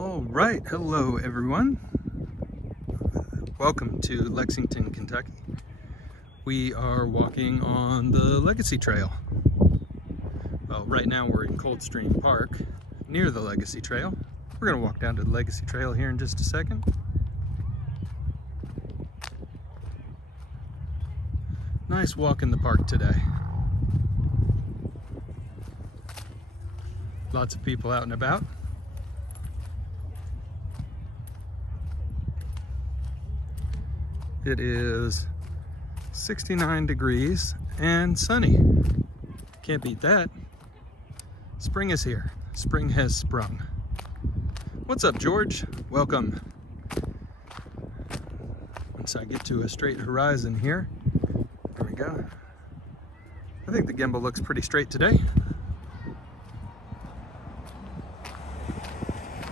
All right, hello everyone. Welcome to Lexington, Kentucky. We are walking on the Legacy Trail. Well, right now we're in Coldstream Park near the Legacy Trail. We're gonna walk down to the Legacy Trail here in just a second. Nice walk in the park today. Lots of people out and about. It is 69 degrees and sunny. Can't beat that. Spring is here. Spring has sprung. What's up, George? Welcome. Once I get to a straight horizon here, there we go. I think the gimbal looks pretty straight today.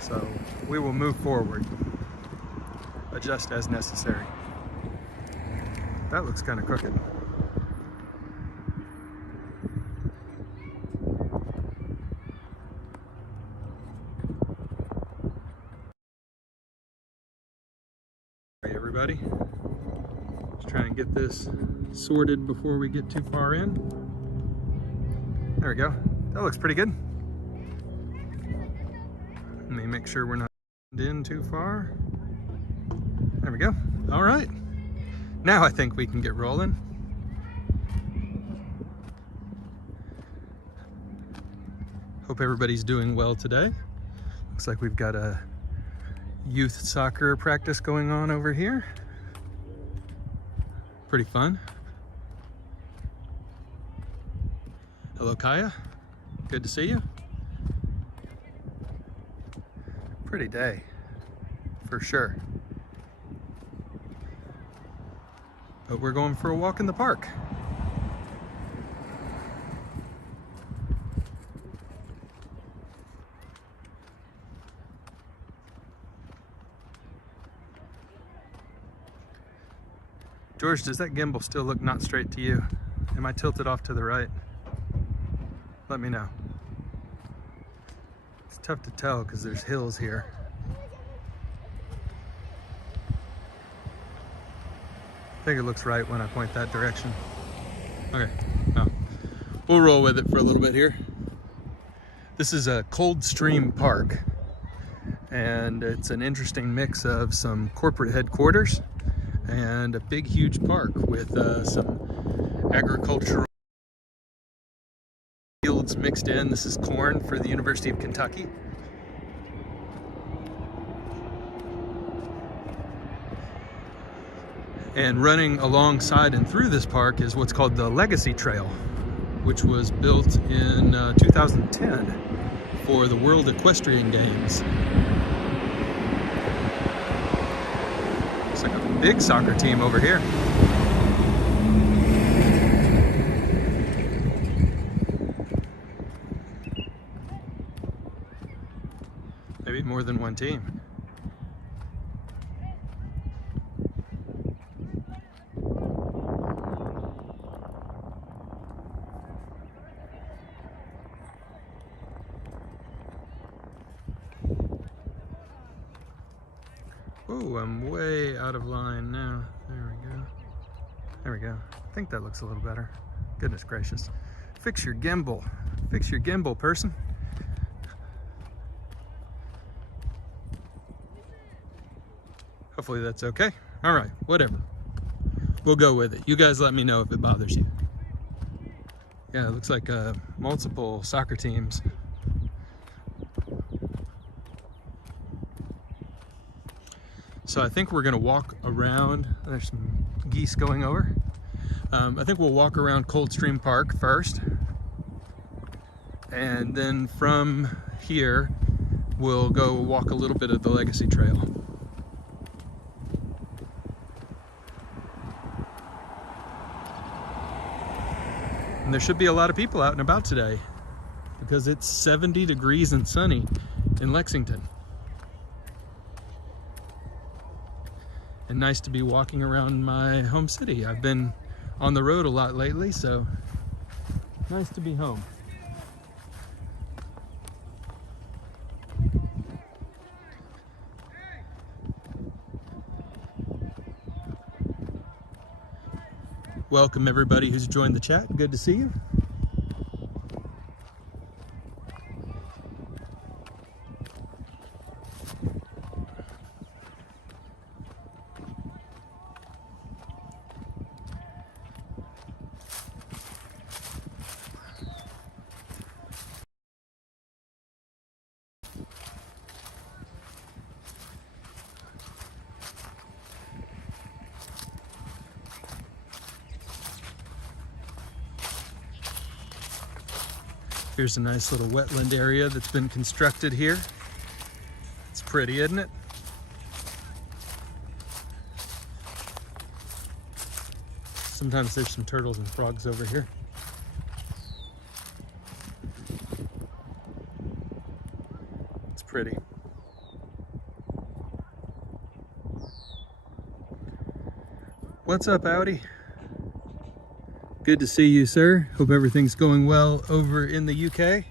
So we will move forward, adjust as necessary. That looks kind of crooked. Hey everybody, just trying to get this sorted before we get too far in. There we go. That looks pretty good. Let me make sure we're not in too far. There we go. All right. Now I think we can get rolling. Hope everybody's doing well today. Looks like we've got a youth soccer practice going on over here. Pretty fun. Hello, Kaya. Good to see you. Pretty day, for sure. But we're going for a walk in the park. George, does that gimbal still look not straight to you? Am I tilted off to the right? Let me know. It's tough to tell because there's hills here. I think it looks right when I point that direction. Okay, well, we'll roll with it for a little bit here. This is a Coldstream Park, and it's an interesting mix of some corporate headquarters and a big, huge park with some agricultural fields mixed in. This is corn for the University of Kentucky. And running alongside and through this park is what's called the Legacy Trail, which was built in 2010 for the World Equestrian Games. It's like a big soccer team over here. Maybe more than one team. Oh, I'm way out of line now. There we go. There we go. I think that looks a little better. Goodness gracious. Fix your gimbal. Fix your gimbal, person. Hopefully that's okay. All right, whatever. We'll go with it. You guys let me know if it bothers you. Yeah, it looks like multiple soccer teams. So I think we're gonna walk around. There's some geese going over. I think we'll walk around Coldstream Park first. And then from here, we'll go walk a little bit of the Legacy Trail. And there should be a lot of people out and about today because it's 70 degrees and sunny in Lexington. And nice to be walking around my home city. I've been on the road a lot lately, so nice to be home. Welcome everybody who's joined the chat. Good to see you. Here's a nice little wetland area that's been constructed here. It's pretty, isn't it? Sometimes there's some turtles and frogs over here. It's pretty. What's up, Audi? Good to see you, sir. Hope everything's going well over in the UK.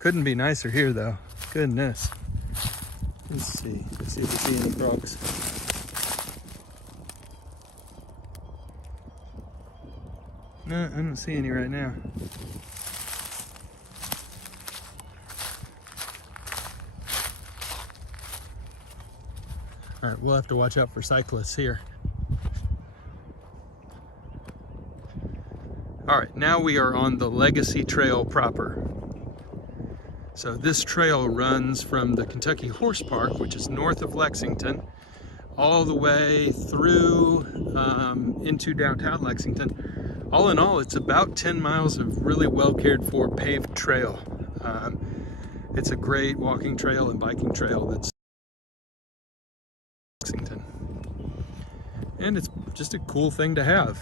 Couldn't be nicer here, though. Goodness. Let's see if we see any frogs. No, I don't see any right now. All right, we'll have to watch out for cyclists here. All right, now we are on the Legacy Trail proper. So this trail runs from the Kentucky Horse Park, which is north of Lexington, all the way through into downtown Lexington. All in all, it's about 10 miles of really well cared for paved trail. It's a great walking trail and biking trail that's Lexington. And it's just a cool thing to have.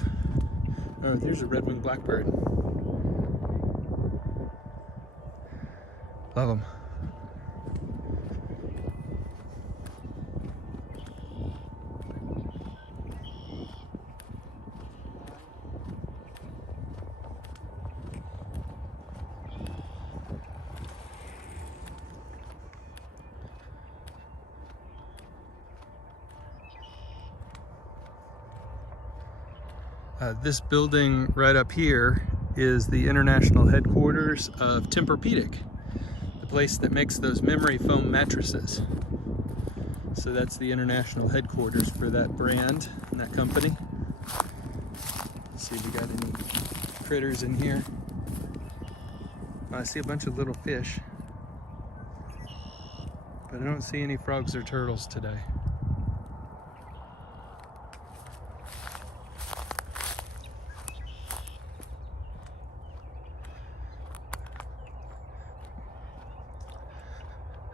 Oh, there's a Redwing Blackbird. Love them. This building right up here is the international headquarters of Tempur-Pedic, the place that makes those memory foam mattresses. So that's the international headquarters for that brand and that company. Let's see if we got any critters in here. I see a bunch of little fish, but I don't see any frogs or turtles today.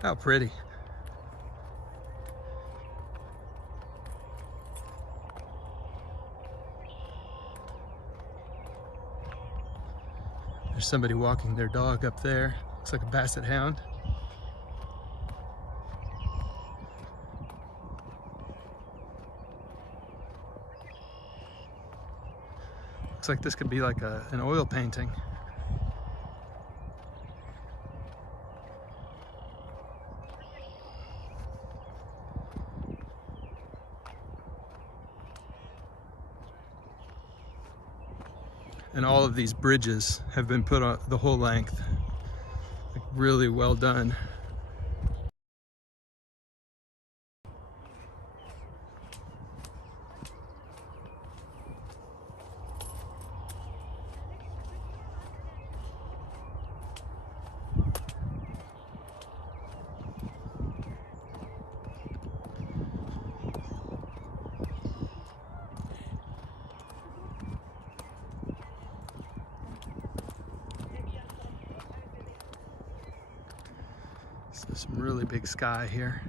How pretty. There's somebody walking their dog up there. Looks like a basset hound. Looks like this could be like an oil painting. And all of these bridges have been put on the whole length. Like, really well done. So some really big sky here.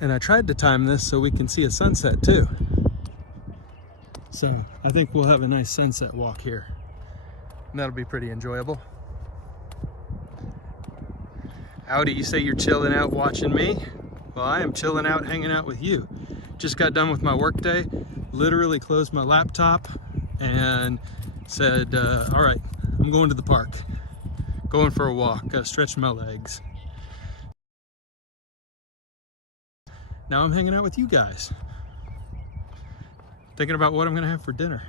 And I tried to time this so we can see a sunset too. So I think we'll have a nice sunset walk here. And that'll be pretty enjoyable. Howdy, you say you're chilling out watching me? Well, I am chilling out hanging out with you. Just got done with my work day, literally closed my laptop and Said, all right, I'm going to the park. Going for a walk, gotta stretch my legs. Now I'm hanging out with you guys. Thinking about what I'm gonna have for dinner.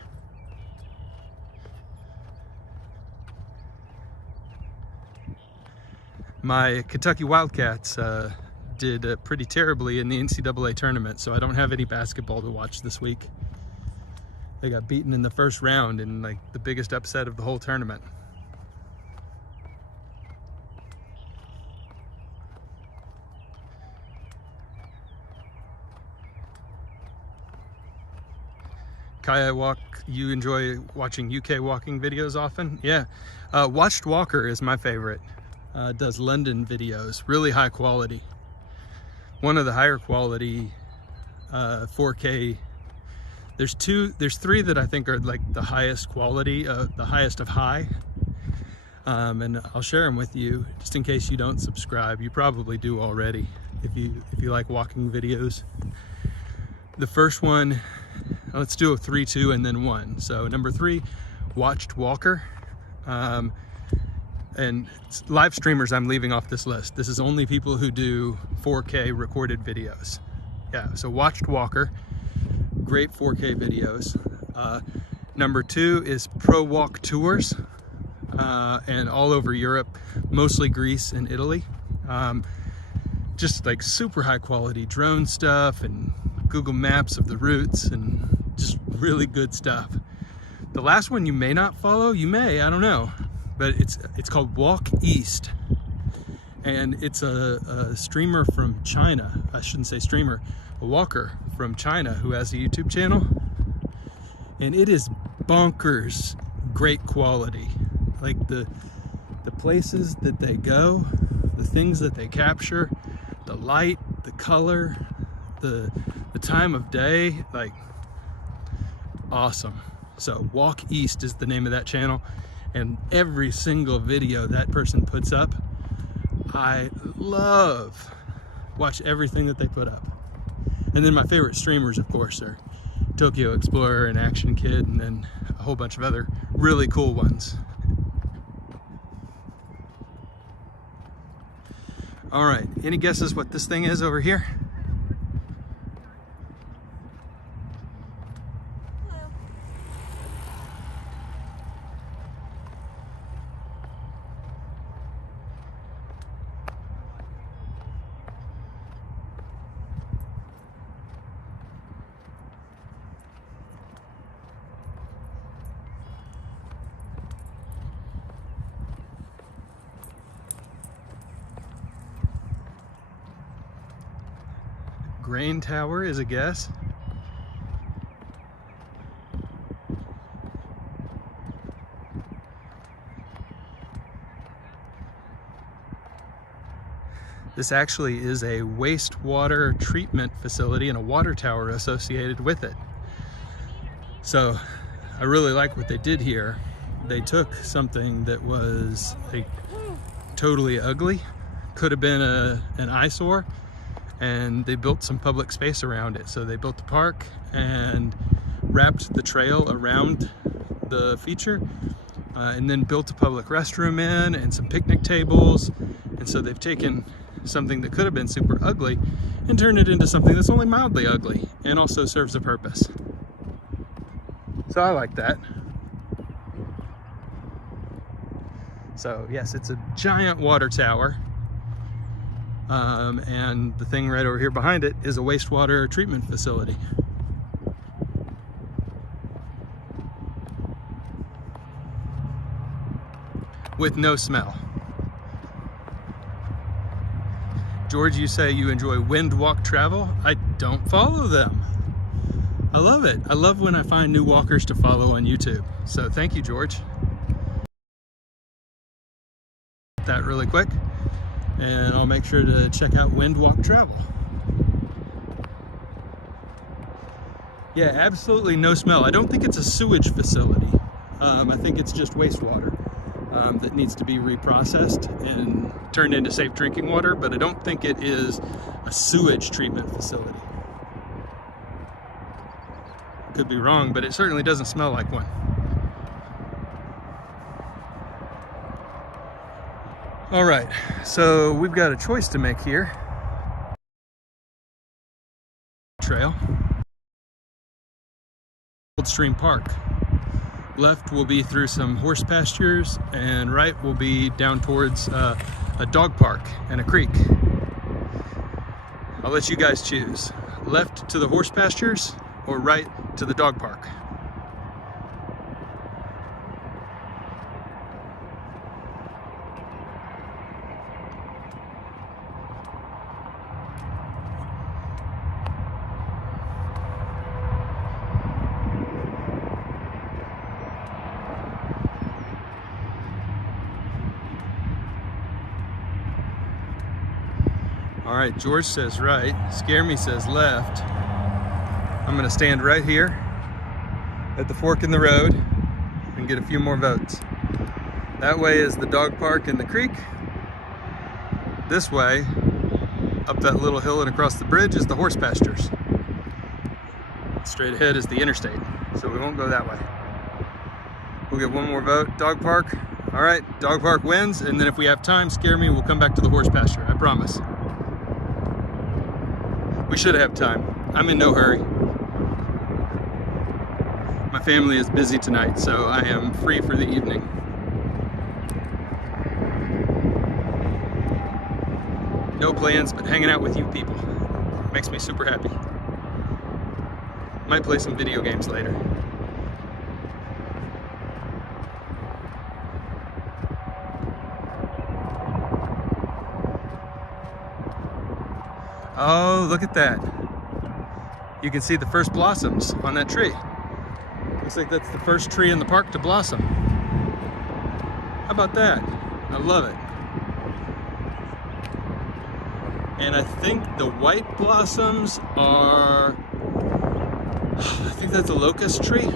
My Kentucky Wildcats did pretty terribly in the NCAA tournament, so I don't have any basketball to watch this week. They got beaten in the first round in like the biggest upset of the whole tournament. Kaya, you enjoy watching UK walking videos often? Yeah, Watched Walker is my favorite. Does London videos, really high quality. One of the higher quality 4K. There's three that I think are like the highest quality, the highest of high. And I'll share them with you just in case you don't subscribe. You probably do already if you like walking videos. The first one, let's do a 3, 2, and then 1. So number 3, Watched Walker. And live streamers I'm leaving off this list. This is only people who do 4K recorded videos. Yeah, so Watched Walker, great 4K videos. Number 2 is Pro Walk Tours, and all over Europe, mostly Greece and Italy. Just like super high quality drone stuff and Google Maps of the routes and just really good stuff. The last one you may not follow, you may, I don't know. But it's called Walk East, and it's a streamer from China. I shouldn't say streamer, a walker from China who has a YouTube channel, and it is bonkers great quality. Like the places that they go, the things that they capture, the light, the color, the time of day, like awesome. So Walk East is the name of that channel. And every single video that person puts up, I love. Watch everything that they put up. And then my favorite streamers, of course, are Tokyo Explorer and Action Kid, and then a whole bunch of other really cool ones. All right, any guesses what this thing is over here? Grain Tower is a guess. This actually is a wastewater treatment facility and a water tower associated with it. So I really like what they did here. They took something that was like totally ugly, could have been an eyesore, and they built some public space around it. So they built the park and wrapped the trail around the feature, and then built a public restroom in and some picnic tables. And so they've taken something that could have been super ugly and turned it into something that's only mildly ugly and also serves a purpose. So I like that. So yes, it's a giant water tower. And the thing right over here behind it is a wastewater treatment facility. With no smell. George, you say you enjoy wind walk travel? I don't follow them. I love it. I love when I find new walkers to follow on YouTube. So thank you, George. That really quick. And I'll make sure to check out Wind Walk Travel. Yeah, absolutely no smell. I don't think it's a sewage facility. I think it's just wastewater that needs to be reprocessed and turned into safe drinking water, but I don't think it is a sewage treatment facility. Could be wrong, but it certainly doesn't smell like one. All right, so we've got a choice to make here. Trail. Coldstream Park. Left will be through some horse pastures, and right will be down towards a dog park and a creek. I'll let you guys choose. Left to the horse pastures or right to the dog park. All right, George says right, Scare Me says left. I'm gonna stand right here at the fork in the road and get a few more votes. That way is the dog park and the creek. This way, up that little hill and across the bridge, is the horse pastures. Straight ahead is the interstate, so we won't go that way. We'll get one more vote, dog park. All right, dog park wins, and then if we have time, Scare Me, we'll come back to the horse pasture, I promise. We should have time. I'm in no hurry. My family is busy tonight, so I am free for the evening. No plans, but hanging out with you people. Makes me super happy. Might play some video games later. Oh, look at that. You can see the first blossoms on that tree. Looks like that's the first tree in the park to blossom. How about that? I love it. And I think the white blossoms are, I think that's a locust tree,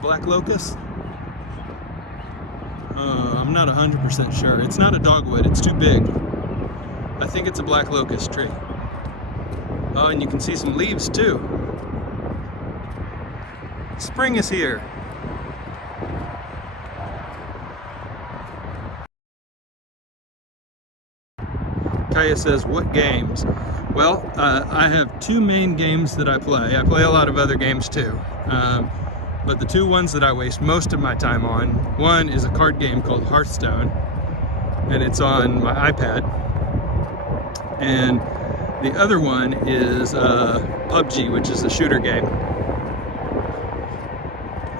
black locust. I'm not 100% sure. It's not a dogwood, it's too big. I think it's a black locust tree. Oh, and you can see some leaves too. Spring is here. Kaya says, what games? Well, I have two main games that I play. I play a lot of other games too. But the two ones that I waste most of my time on, one is a card game called Hearthstone, and it's on my iPad. And the other one is PUBG, which is a shooter game.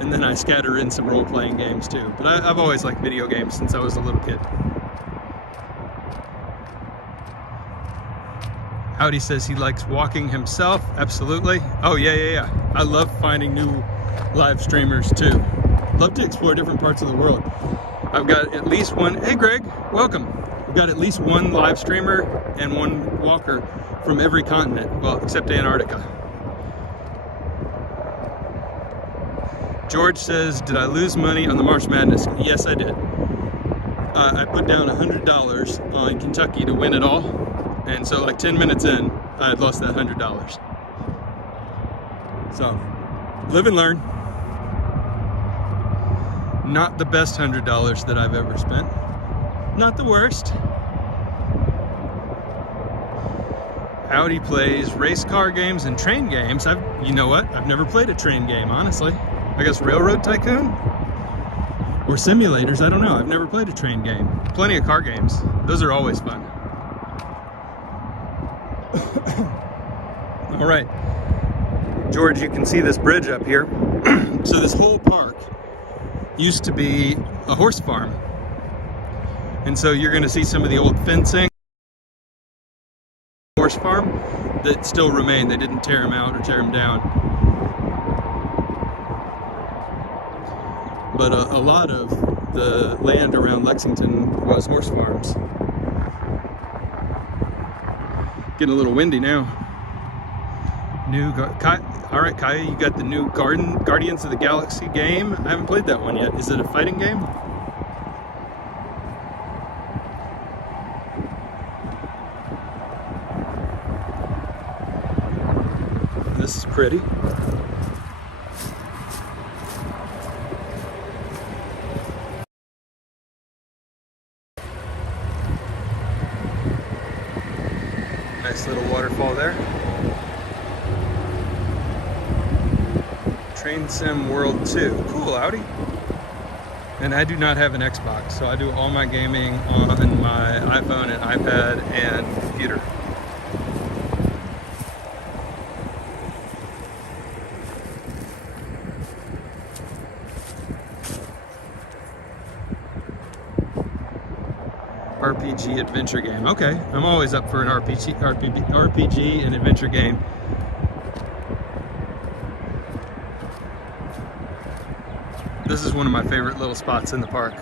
And then I scatter in some role-playing games too. But I've always liked video games since I was a little kid. Howdy says he likes walking himself. Absolutely. Oh, yeah. I love finding new live streamers too. Love to explore different parts of the world. I've got at least one. Hey, Greg, welcome. We've got at least one live streamer and one walker from every continent, well, except Antarctica. George says, did I lose money on the March Madness? Yes, I did. I put down $100 on Kentucky to win it all, and so like 10 minutes in, I had lost that $100. So, live and learn. Not the best $100 that I've ever spent. Not the worst. Howdy plays race car games and train games. You know what? I've never played a train game, honestly. I guess Railroad Tycoon? Or simulators, I don't know. I've never played a train game. Plenty of car games. Those are always fun. All right. George, you can see this bridge up here. So this whole park used to be a horse farm. And so you're going to see some of the old fencing. Horse farm that still remain. They didn't tear them out or tear them down. But a lot of the land around Lexington was horse farms. Getting a little windy now. All right, Kaya, you got the new Guardians of the Galaxy game. I haven't played that one yet. Is it a fighting game? This is pretty. Nice little waterfall there. Train Sim World 2. Cool, Audi. And I do not have an Xbox, so I do all my gaming on my iPhone and iPad and computer. RPG adventure game. Okay, I'm always up for an RPG and adventure game. This is one of my favorite little spots in the park.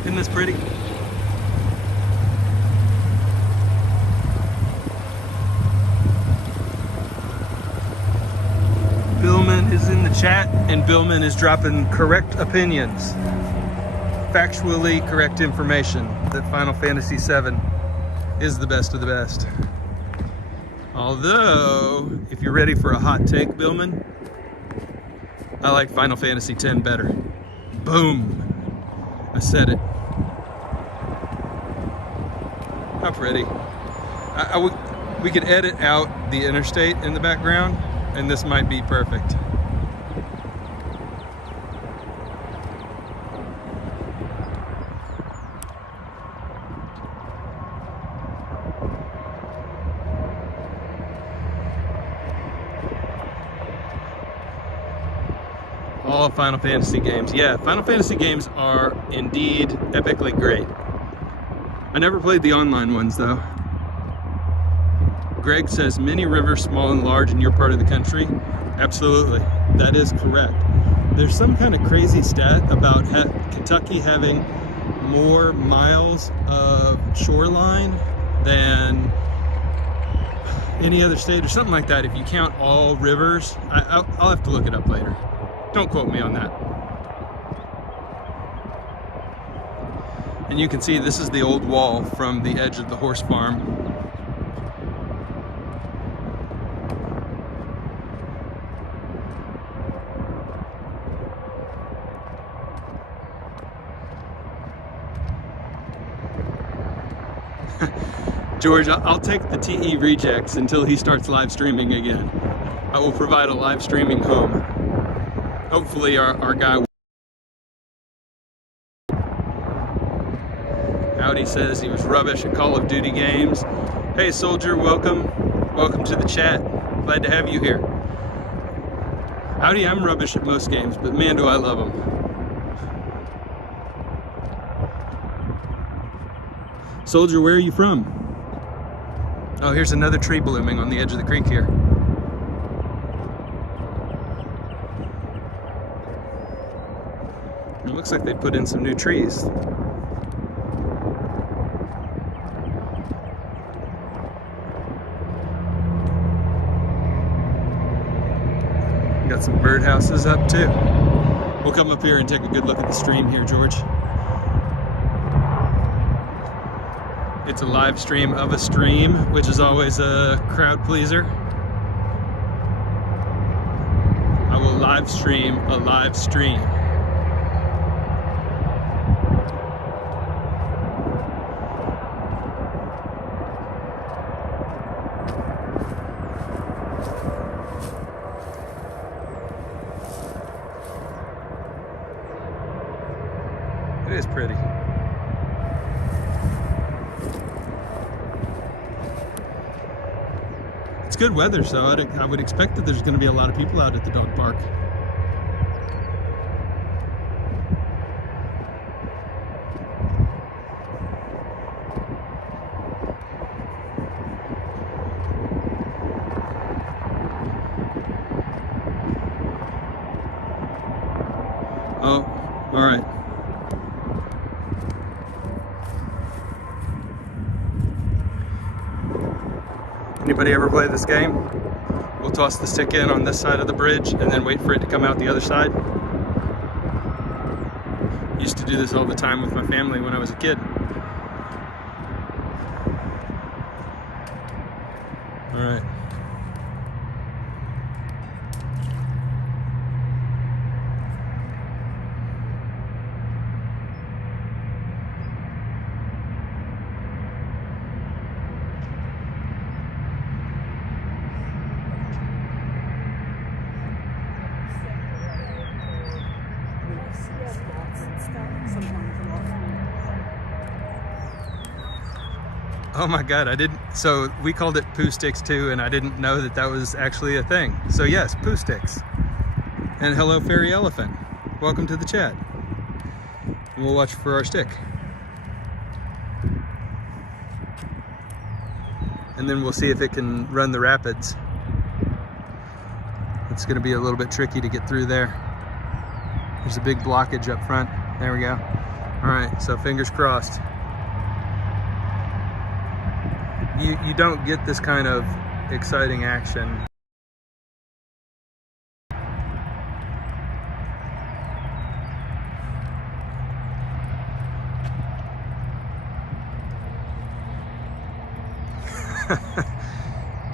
Isn't this pretty? Billman is in the chat, and Billman is dropping correct opinions. Factually correct information that Final Fantasy VII is the best of the best. Although, if you're ready for a hot take, Billman, I like Final Fantasy X better. Boom! I said it. How pretty. We could edit out the interstate in the background, and this might be perfect. All Final Fantasy games. Yeah, Final Fantasy games are indeed epically great. I never played the online ones though. Greg says many rivers, small and large, in your part of the country. Absolutely, that is correct. There's some kind of crazy stat about Kentucky having more miles of shoreline than any other state or something like that if you count all rivers. I'll have to look it up later. Don't quote me on that. And you can see this is the old wall from the edge of the horse farm. George, I'll take the TE rejects until he starts live streaming again. I will provide a live streaming home. Hopefully our guy Audi says he was rubbish at Call of Duty games. Hey Soldier, welcome. Welcome to the chat. Glad to have you here. Audi, I'm rubbish at most games, but man do I love them. Soldier, where are you from? Oh, here's another tree blooming on the edge of the creek here. It looks like they put in some new trees. Got some birdhouses up too. We'll come up here and take a good look at the stream here, George. It's a live stream of a stream, which is always a crowd pleaser. I will live stream a live stream. It is pretty. It's good weather, so I would expect that there's going to be a lot of people out at the dog park. Oh, all right. Anybody ever play this game? We'll toss the stick in on this side of the bridge and then wait for it to come out the other side. Used to do this all the time with my family when I was a kid. All right. Oh my God, I didn't, so we called it Poohsticks too, and I didn't know that that was actually a thing. So yes, Poohsticks. And hello, fairy elephant. Welcome to the chat. And we'll watch for our stick. And then we'll see if it can run the rapids. It's gonna be a little bit tricky to get through there. There's a big blockage up front. There we go. All right, so fingers crossed. You don't get this kind of exciting action.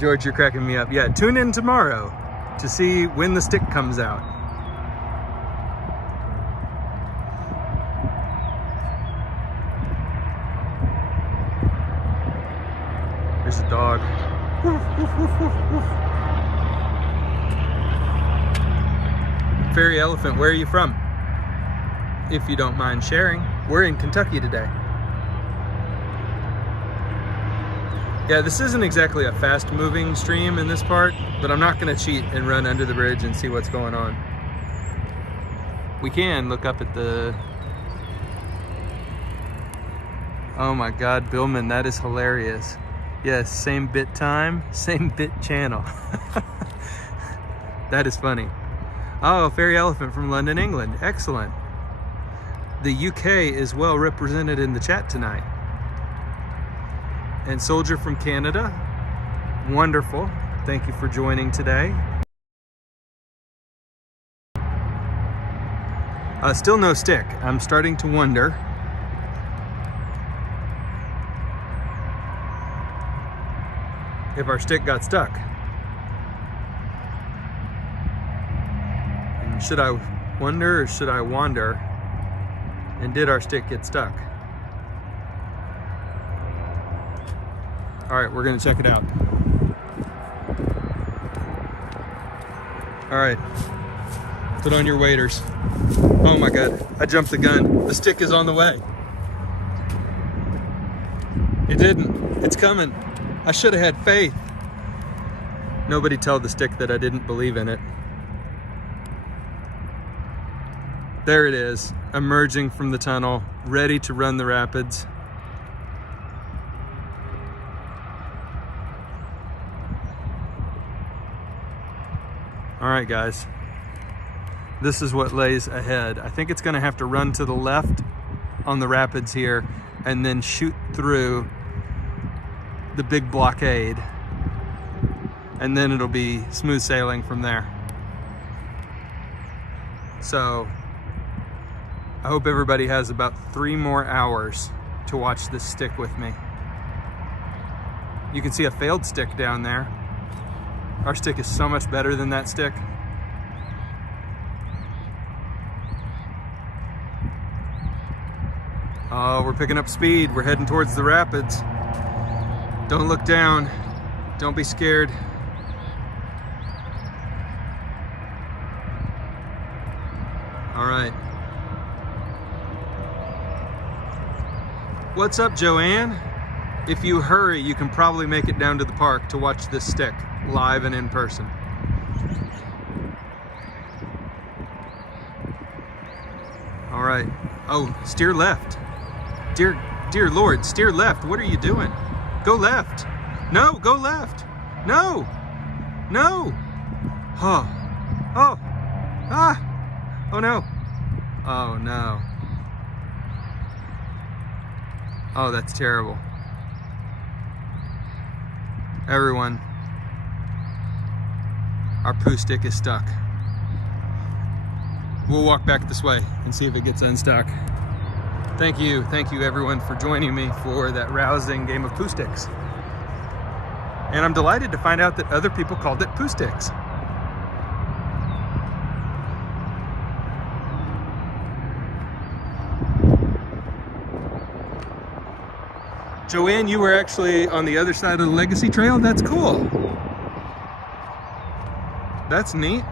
George, you're cracking me up. Yeah, tune in tomorrow to see when the stick comes out. There's a dog. Fairy elephant, where are you from? If you don't mind sharing. We're in Kentucky today. Yeah, this isn't exactly a fast moving stream in this part, but I'm not gonna cheat and run under the bridge and see what's going on. We can look up at the... Oh my God, Billman, that is hilarious. Yes, same bit time, same bit channel. That is funny. Oh, fairy elephant from London, England. Excellent. The UK is well represented in the chat tonight. And Soldier from Canada. Wonderful. Thank you for joining today. Still no stick. I'm starting to wonder. If our stick got stuck. And should I wonder or should I wander? And did our stick get stuck? All right, we're gonna check it out. All right, put on your waders. Oh my God, I jumped the gun. The stick is on the way. It didn't, it's coming. I should have had faith. Nobody tell the stick that I didn't believe in it. There it is, emerging from the tunnel, ready to run the rapids. All right, guys, this is what lays ahead. I think it's gonna have to run to the left on the rapids here and then shoot through the big blockade, and then it'll be smooth sailing from there. So I hope everybody has about 3 more hours to watch this stick with me. You can see a failed stick down there. Our stick is so much better than that stick. Oh, we're picking up speed. We're heading towards the rapids. Don't look down. Don't be scared. All right. What's up, Joanne? If you hurry, you can probably make it down to the park to watch this stick live and in person. All right. Oh, steer left. Dear Lord, steer left. What are you doing? Go left. No, go left. No. No. Oh. Oh. Ah. Oh no. Oh no. Oh, that's terrible. Everyone, our poo stick is stuck. We'll walk back this way and see if it gets unstuck. Thank you everyone for joining me for that rousing game of Poohsticks. And I'm delighted to find out that other people called it Poohsticks. Joanne, you were actually on the other side of the Legacy Trail? That's cool. That's neat.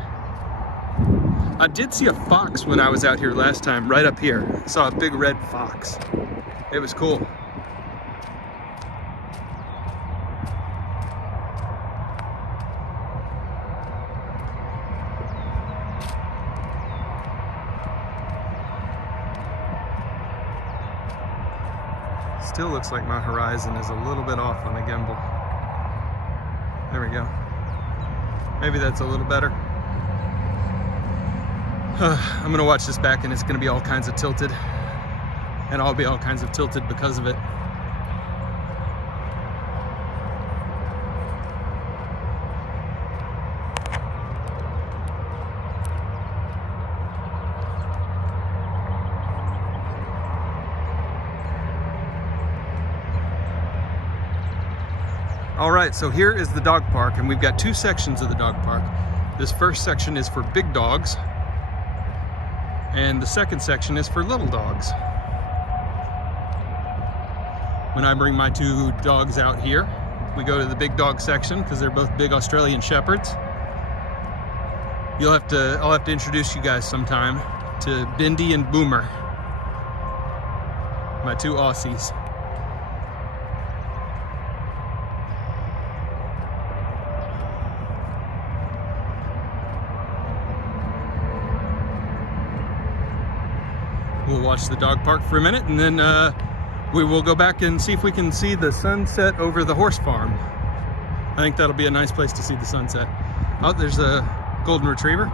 I did see a fox when I was out here last time, right up here. I saw a big red fox. It was cool. Still looks like my horizon is a little bit off on the gimbal. There we go. Maybe that's a little better. I'm gonna watch this back and it's gonna be all kinds of tilted. And I'll be all kinds of tilted because of it. All right, so here is the dog park, and we've got two sections of the dog park. This first section is for big dogs, and the second section is for little dogs. When I bring my two dogs out here, we go to the big dog section because they're both big Australian Shepherds. I'll have to introduce you guys sometime to Bindi and Boomer, my two Aussies. We'll watch the dog park for a minute, and then we will go back and see if we can see the sunset over the horse farm. I think that'll be a nice place to see the sunset. Oh, there's a golden retriever.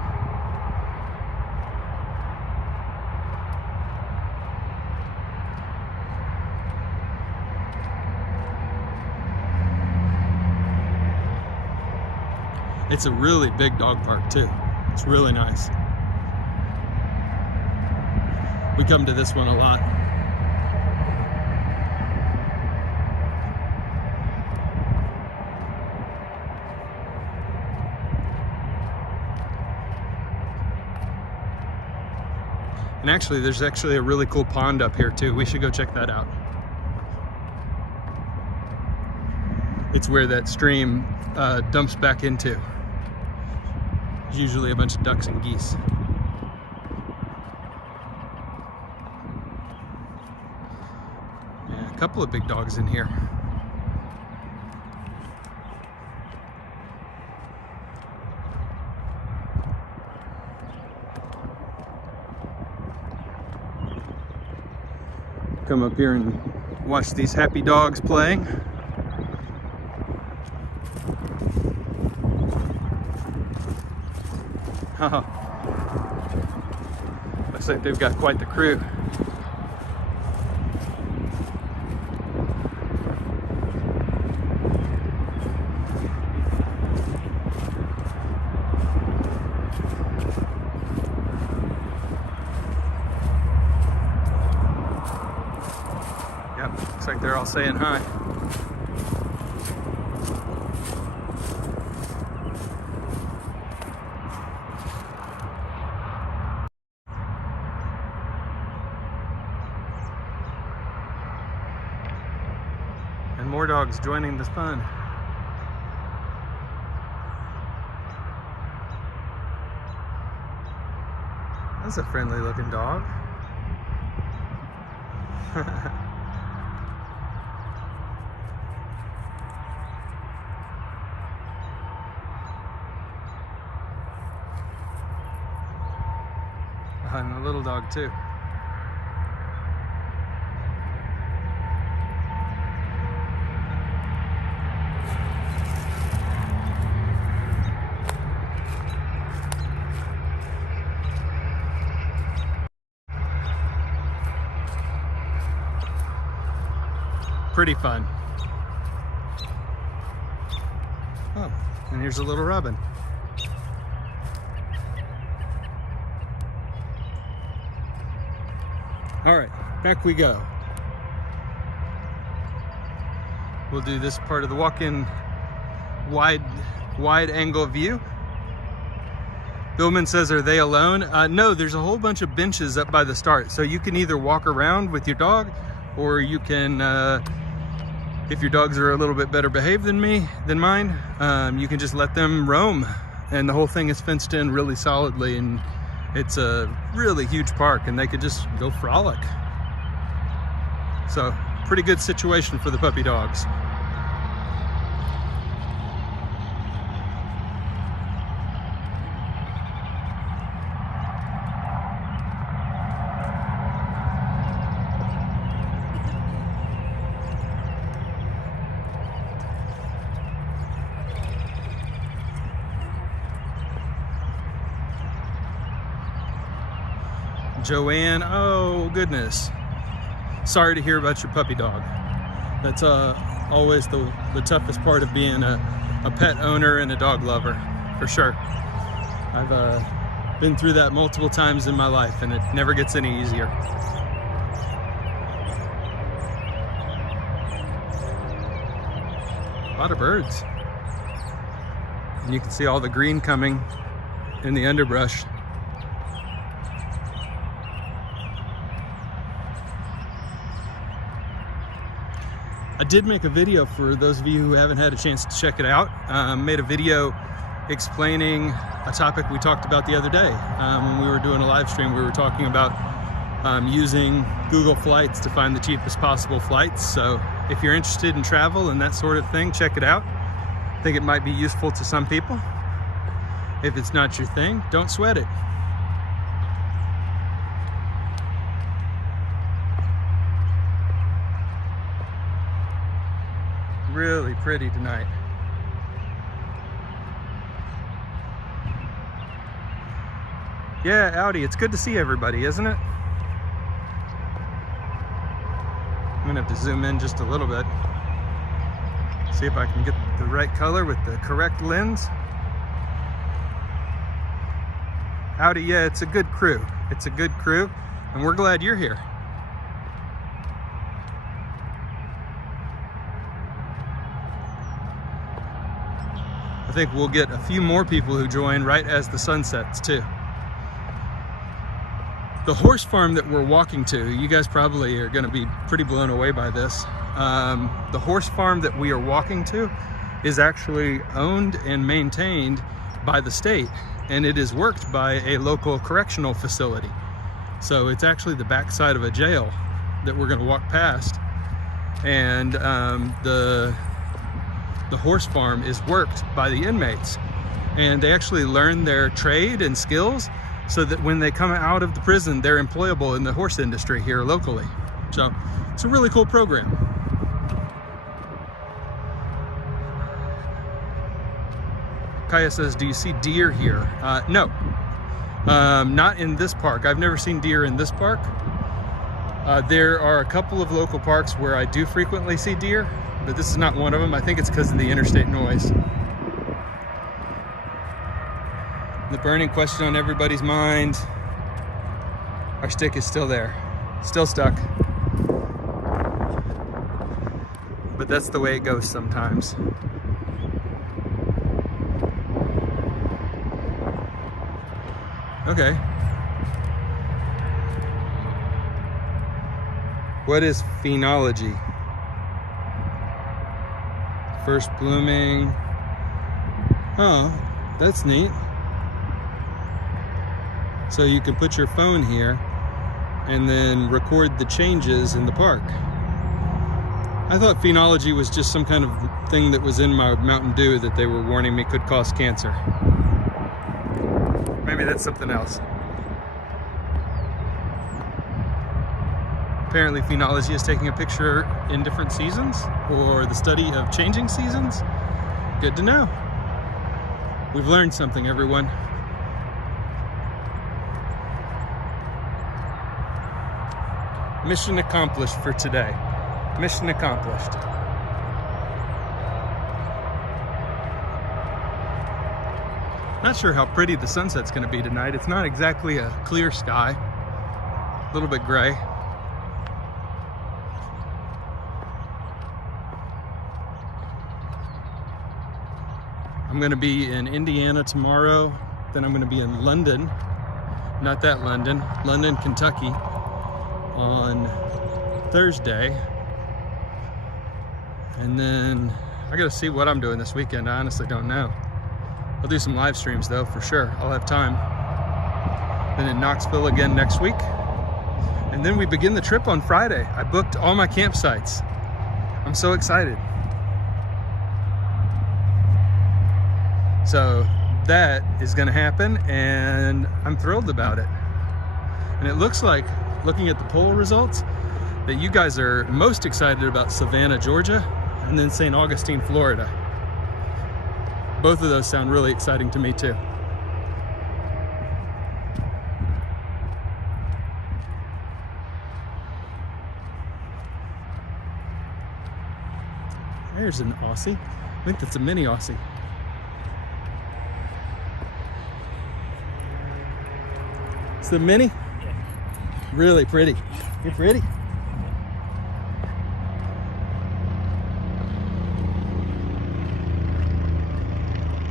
It's a really big dog park too. It's really nice. We come to this one a lot. And actually, there's actually a really cool pond up here too. We should go check that out. It's where that stream dumps back into. There's usually a bunch of ducks and geese. A couple of big dogs in here. Come up here and watch these happy dogs playing. Looks like they've got quite the crew. Looks like they're all saying hi. And more dogs joining the fun. That's a friendly looking dog. And a little dog too. Pretty fun. Oh, and here's a little robin. All right, back we go. We'll do this part of the walk-in wide angle view. Billman says, are they alone? No, there's a whole bunch of benches up by the start. So you can either walk around with your dog, or you can, if your dogs are a little bit better behaved than mine, you can just let them roam. And the whole thing is fenced in really solidly, and it's a really huge park, and they could just go frolic. So, pretty good situation for the puppy dogs. Joanne, oh goodness. Sorry to hear about your puppy dog. That's always the toughest part of being a pet owner and a dog lover, for sure. I've been through that multiple times in my life, and it never gets any easier. A lot of birds. And you can see all the green coming in the underbrush. I did make a video for those of you who haven't had a chance to check it out. Made a video explaining a topic we talked about the other day. When we were doing a live stream, we were talking about using Google Flights to find the cheapest possible flights. So if you're interested in travel and that sort of thing, check it out. I think it might be useful to some people. If it's not your thing, don't sweat it. Really pretty tonight. Yeah, Audi, it's good to see everybody, isn't it? I'm gonna have to zoom in just a little bit. See if I can get the right color with the correct lens. Audi, yeah, it's a good crew. It's a good crew, and we're glad you're here. I think we'll get a few more people who join right as the sun sets too. The horse farm that we're walking to, you guys probably are going to be pretty blown away by this. The horse farm that we are walking to is actually owned and maintained by the state, and it is worked by a local correctional facility. So it's actually the backside of a jail that we're going to walk past, and the horse farm is worked by the inmates, and they actually learn their trade and skills so that when they come out of the prison, they're employable in the horse industry here locally. So it's a really cool program. Kaya says, do you see deer here? No, not in this park. I've never seen deer in this park. There are a couple of local parks where I do frequently see deer, but this is not one of them. I think it's because of the interstate noise. The burning question on everybody's mind. Our stick is still there, still stuck. But that's the way it goes sometimes. Okay. What is phenology? First blooming. Oh, that's neat. So you can put your phone here and then record the changes in the park. I thought phenology was just some kind of thing that was in my Mountain Dew that they were warning me could cause cancer. Maybe that's something else. Apparently phenology is taking a picture in different seasons, or the study of changing seasons. Good to know. We've learned something, everyone. Mission accomplished for today. Mission accomplished. Not sure how pretty the sunset's going to be tonight. It's not exactly a clear sky. A little bit gray. I'm going to be in Indiana tomorrow. Then I'm going to be in London. Not that London. London, Kentucky on Thursday. And then I got to see what I'm doing this weekend. I honestly don't know. I'll do some live streams though, for sure. I'll have time. Then in Knoxville again next week. And then we begin the trip on Friday. I booked all my campsites. I'm so excited. So that is going to happen, and I'm thrilled about it. And it looks like, looking at the poll results, that you guys are most excited about Savannah, Georgia, and then St. Augustine, Florida. Both of those sound really exciting to me too. There's an Aussie. I think that's a mini Aussie. It's the mini? Yeah. Really pretty. You're pretty.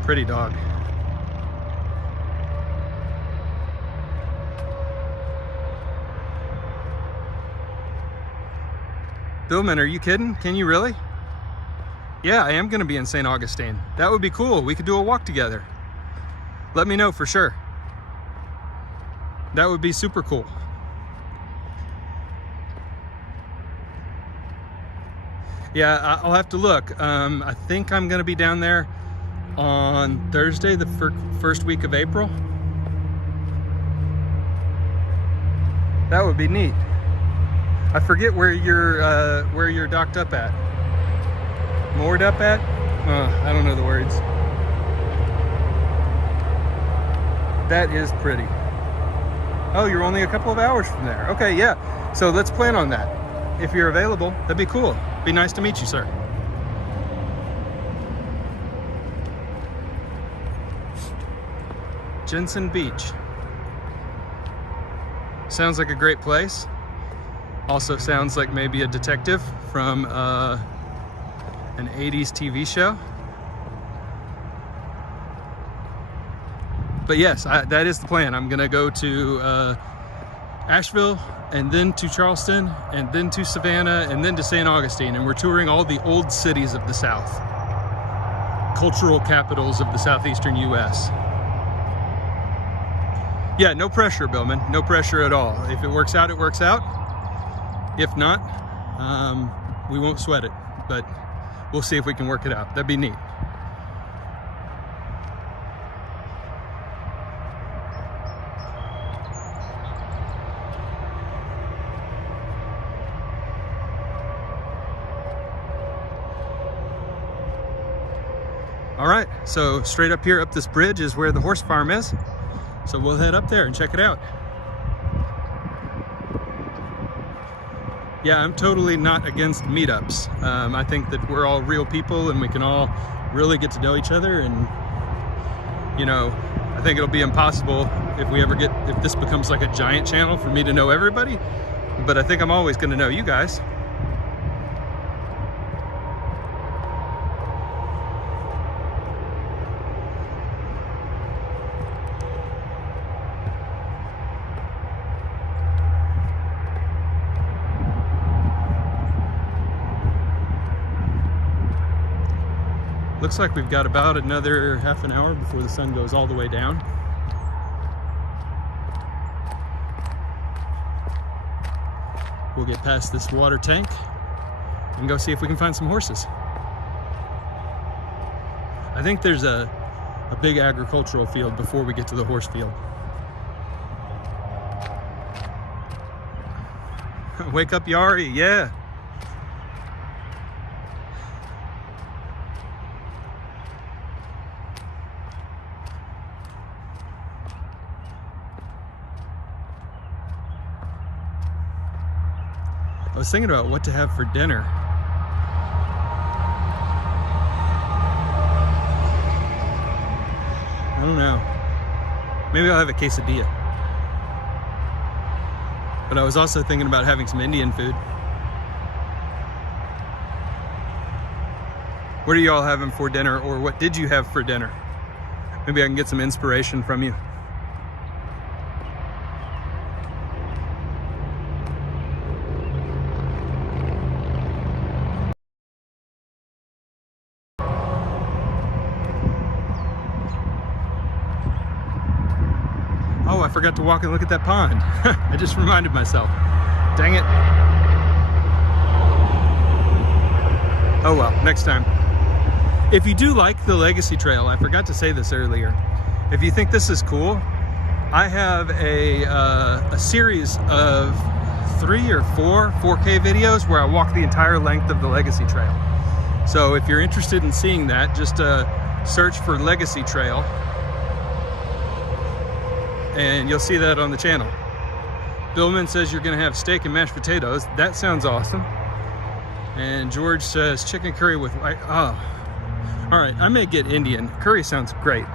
Pretty dog. Billman, are you kidding? Can you really? Yeah, I am going to be in St. Augustine. That would be cool. We could do a walk together. Let me know for sure. That would be super cool. Yeah, I'll have to look. I think I'm going to be down there on Thursday, the first week of April. That would be neat. I forget where you're docked up at. Moored up at? I don't know the words. That is pretty. Oh, you're only a couple of hours from there. Okay, yeah. So let's plan on that. If you're available, that'd be cool. Be nice to meet you, sir. Jensen Beach. Sounds like a great place. Also sounds like maybe a detective from an 80s TV show. But yes, that is the plan. I'm gonna go to Asheville, and then to Charleston, and then to Savannah, and then to St. Augustine, and we're touring all the old cities of the South, cultural capitals of the southeastern U.S. Yeah, no pressure, Billman. No pressure at all. If it works out, it works out. If not, we won't sweat it, but we'll see if we can work it out. That'd be neat. All right, so straight up here, up this bridge is where the horse farm is. So we'll head up there and check it out. Yeah, I'm totally not against meetups. I think that we're all real people and we can all really get to know each other. And, you know, I think it'll be impossible if this becomes like a giant channel for me to know everybody. But I think I'm always going to know you guys. Looks like we've got about another half an hour before the sun goes all the way down. We'll get past this water tank and go see if we can find some horses. I think there's a big agricultural field before we get to the horse field. Wake up, Yari, yeah. I was thinking about what to have for dinner. I don't know. Maybe I'll have a quesadilla. But I was also thinking about having some Indian food. What are you all having for dinner, or what did you have for dinner? Maybe I can get some inspiration from you. Oh, I forgot to walk and look at that pond. I just reminded myself. Dang it. Oh well, next time. If you do like the Legacy Trail, I forgot to say this earlier. If you think this is cool, I have a series of 3 or 4 4K videos where I walk the entire length of the Legacy Trail. So if you're interested in seeing that, just search for Legacy Trail, and you'll see that on the channel. Billman says you're gonna have steak and mashed potatoes. That sounds awesome. And George says chicken curry with white. Oh, all right. I may get Indian. Curry sounds great.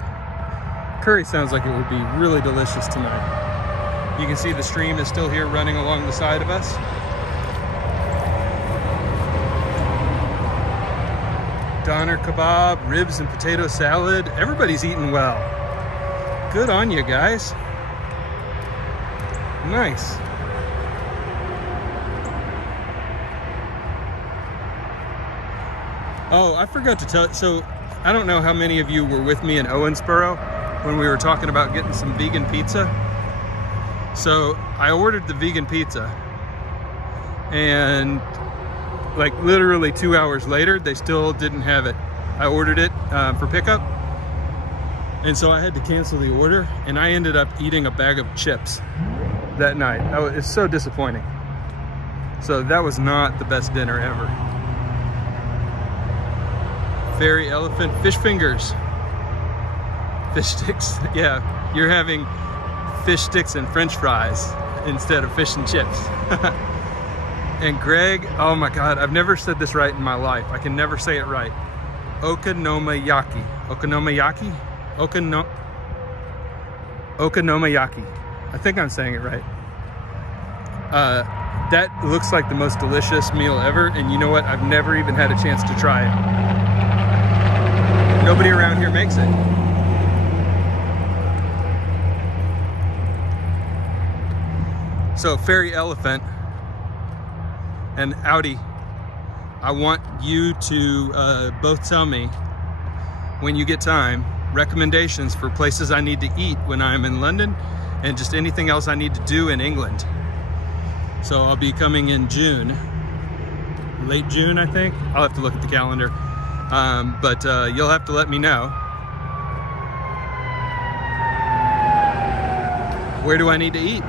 Curry sounds like it would be really delicious tonight. You can see the stream is still here running along the side of us. Doner kebab, ribs and potato salad. Everybody's eating well. Good on you guys. Nice. Oh, I forgot to tell. So I don't know how many of you were with me in Owensboro when we were talking about getting some vegan pizza. So I ordered the vegan pizza, and like literally 2 hours later, they still didn't have it. I ordered it for pickup, and so I had to cancel the order, and I ended up eating a bag of chips that night. It's so disappointing. So that was not the best dinner ever. Fairy elephant, fish fingers. Fish sticks, yeah. You're having fish sticks and french fries instead of fish and chips. And Greg, oh my God, I've never said this right in my life. I can never say it right. Okonomiyaki. Okonomiyaki? Okonomiyaki. I think I'm saying it right. That looks like the most delicious meal ever, and you know what? I've never even had a chance to try it. Nobody around here makes it. So, Fairy Elephant and Audi, I want you to both tell me, when you get time, recommendations for places I need to eat when I'm in London, and just anything else I need to do in England. So I'll be coming in June, late June, I think. I'll have to look at the calendar. But you'll have to let me know. Where do I need to eat?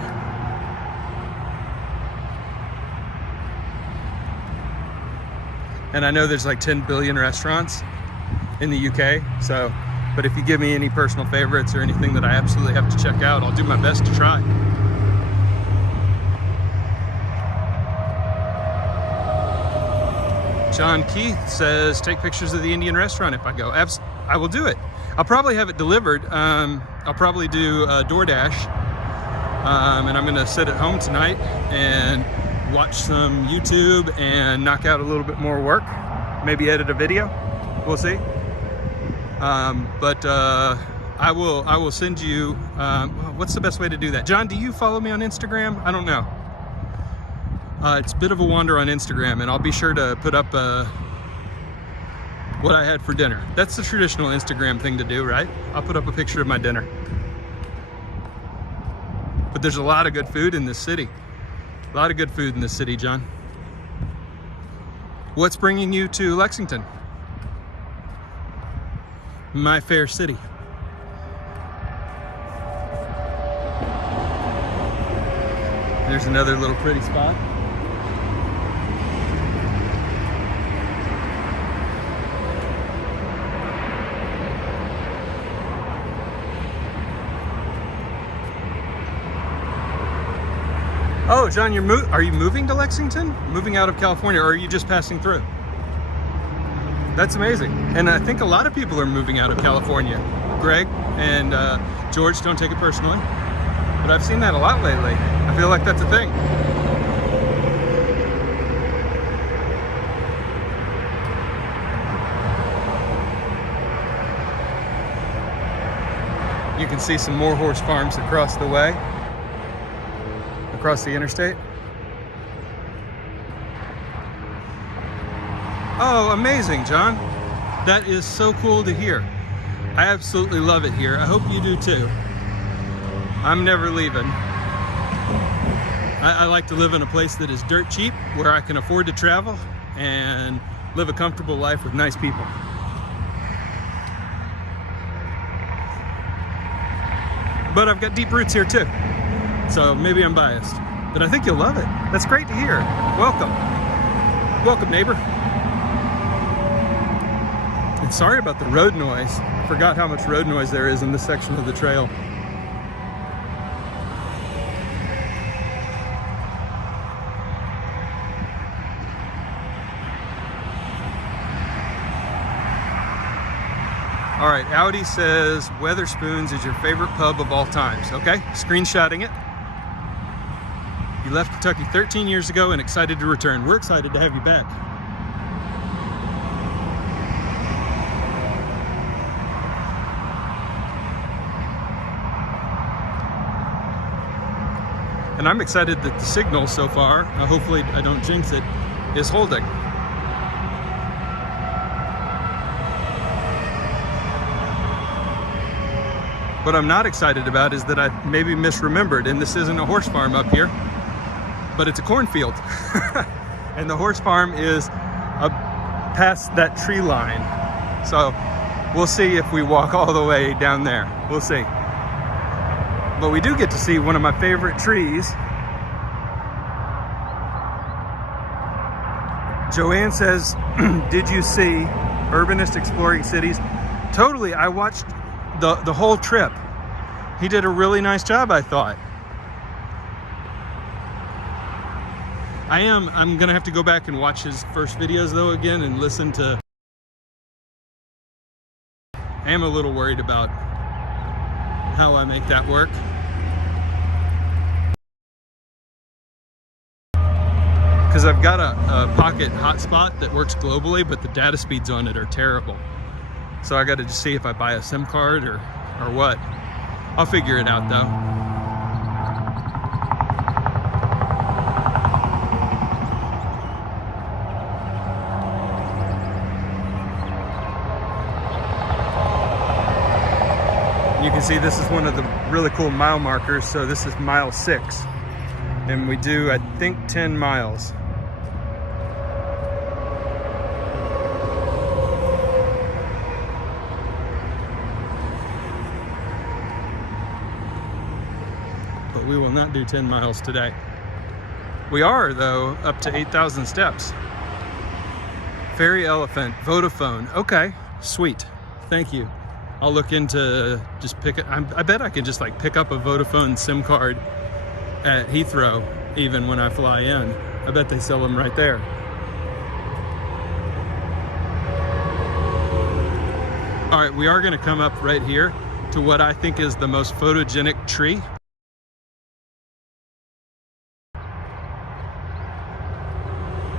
And I know there's like 10 billion restaurants in the UK, so, but if you give me any personal favorites or anything that I absolutely have to check out, I'll do my best to try. John Keith says, take pictures of the Indian restaurant if I go. I will do it. I'll probably have it delivered. I'll probably do DoorDash. And I'm gonna sit at home tonight and watch some YouTube and knock out a little bit more work. Maybe edit a video, we'll see. But I will send you, what's the best way to do that? John, do you follow me on Instagram? I don't know. It's a bit of a wander on Instagram, and I'll be sure to put up what I had for dinner. That's the traditional Instagram thing to do, right? I'll put up a picture of my dinner. But there's a lot of good food in this city. A lot of good food in this city, John. What's bringing you to Lexington? My fair city. There's another little pretty spot. Oh, John, are you moving to Lexington? Moving out of California, or are you just passing through? That's amazing. And I think a lot of people are moving out of California. Greg and George, don't take it personally, but I've seen that a lot lately. I feel like that's a thing. You can see some more horse farms across the way. Across the interstate. Oh, amazing, John. That is so cool to hear. I absolutely love it here. I hope you do too. I'm never leaving. I like to live in a place that is dirt cheap, where I can afford to travel and live a comfortable life with nice people. But I've got deep roots here too. So maybe I'm biased, but I think you'll love it. That's great to hear. Welcome. Welcome, neighbor. And sorry about the road noise. I forgot how much road noise there is in this section of the trail. All right, Audi says Weatherspoons is your favorite pub of all times. Okay, screenshotting it. You left Kentucky 13 years ago and excited to return. We're excited to have you back. And I'm excited that the signal so far, hopefully I don't jinx it, is holding. What I'm not excited about is that I maybe misremembered, and this isn't a horse farm up here, but it's a cornfield. And the horse farm is past that tree line. So we'll see if we walk all the way down there. We'll see. But we do get to see one of my favorite trees. Joanne says, did you see Urbanist Exploring Cities? Totally, I watched the whole trip. He did a really nice job, I thought. I'm gonna have to go back and watch his first videos though again and listen to. I am a little worried about how I make that work. Because I've got a pocket hotspot that works globally, but the data speeds on it are terrible. So I got to just see if I buy a SIM card or what. I'll figure it out though. You can see this is one of the really cool mile markers. So this is mile 6. And we do, I think, 10 miles. But we will not do 10 miles today. We are, though, up to 8,000 steps. Fairy Elephant, Vodafone. Okay, sweet. Thank you. I'll look into just pick it. I bet I can just like pick up a Vodafone SIM card at Heathrow even when I fly in. I bet they sell them right there. All right, we are going to come up right here to what I think is the most photogenic tree.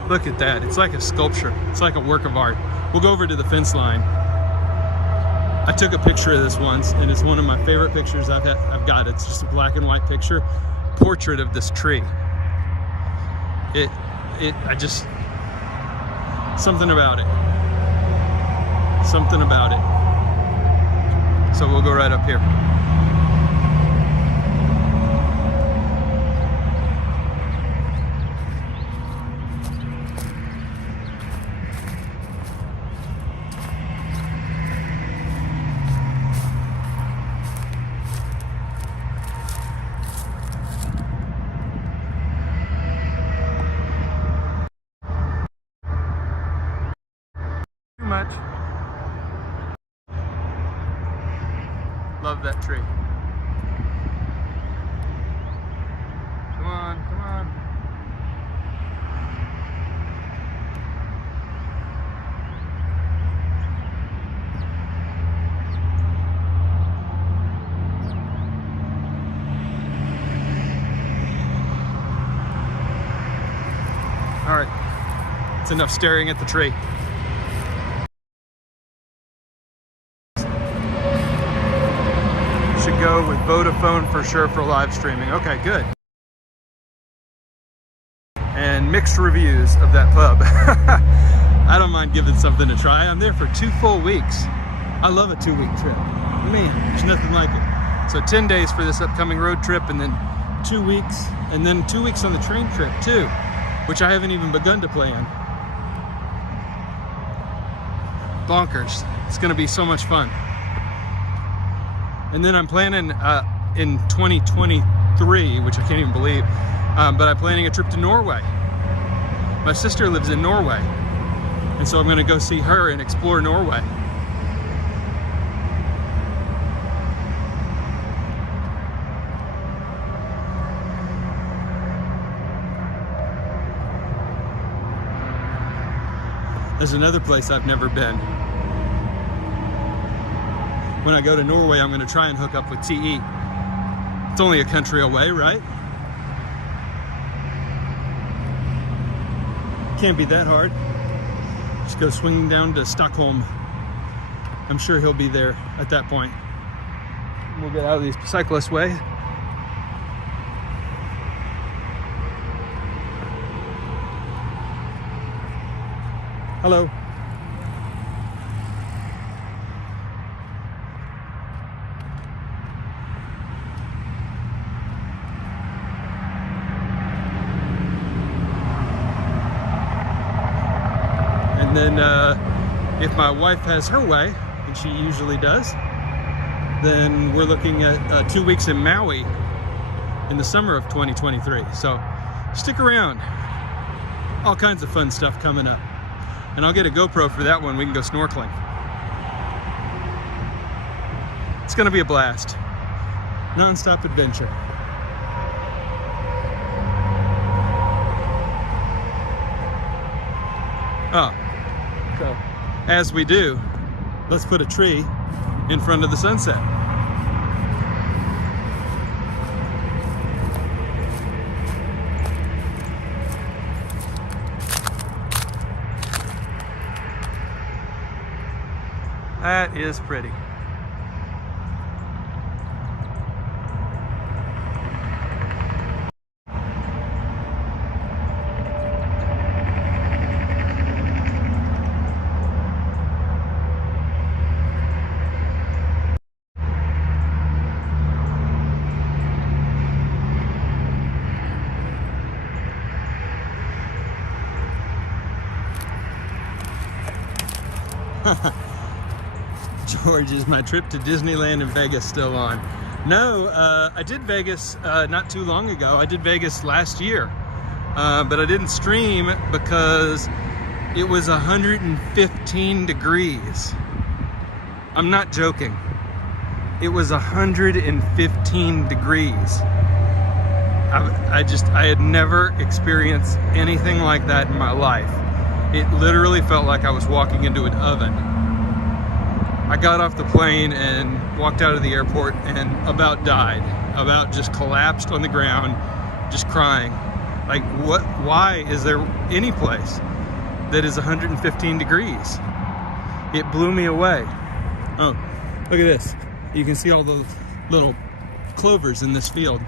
Look at that. It's like a sculpture. It's like a work of art. We'll go over to the fence line. I took a picture of this once, and it's one of my favorite pictures I've got. It's just a black and white picture, portrait of this tree. Something about it. Something about it. So we'll go right up here. Much. Love that tree. Come on, come on. All right, it's enough staring at the tree. Go with Vodafone for sure for live streaming. Okay, good. And mixed reviews of that pub. I don't mind giving something a try. I'm there for 2 full weeks. I love a 2-week trip. Man, there's nothing like it. So 10 days for this upcoming road trip, and then 2 weeks, and then 2 weeks on the train trip too, which I haven't even begun to plan. Bonkers. It's gonna be so much fun. And then I'm planning in 2023, which I can't even believe, but I'm planning a trip to Norway. My sister lives in Norway, and so I'm gonna go see her and explore Norway. There's another place I've never been. when I go to Norway, I'm going to try and hook up with TE. It's only a country away, right? Can't be that hard. Just go swinging down to Stockholm. I'm sure he'll be there at that point. We'll get out of the cyclist way. Hello. And then if my wife has her way, and she usually does, then we're looking at 2 weeks in Maui in the summer of 2023. So stick around. All kinds of fun stuff coming up. And I'll get a GoPro for that one. We can go snorkeling. It's gonna be a blast. Non-stop adventure. Oh, so as we do, let's put a tree in front of the sunset. That is pretty. George, is my trip to Disneyland and Vegas still on? No, I did Vegas not too long ago. I did Vegas last year, but I didn't stream because it was 115 degrees. I'm not joking. It was 115 degrees. I had never experienced anything like that in my life. It literally felt like I was walking into an oven. I got off the plane and walked out of the airport and about died, about just collapsed on the ground, just crying. Like, what? Why is there any place that is 115 degrees? It blew me away. Oh, look at this. You can see all the little clovers in this field.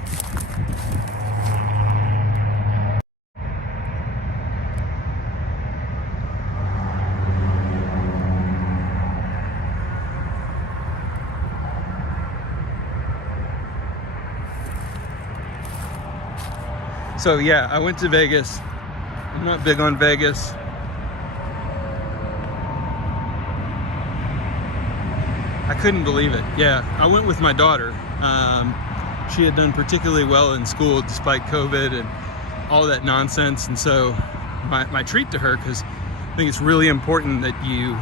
So yeah, I went to Vegas. I'm not big on Vegas. I couldn't believe it. Yeah, I went with my daughter. She had done particularly well in school despite COVID and all that nonsense. And so my treat to her, because I think it's really important that you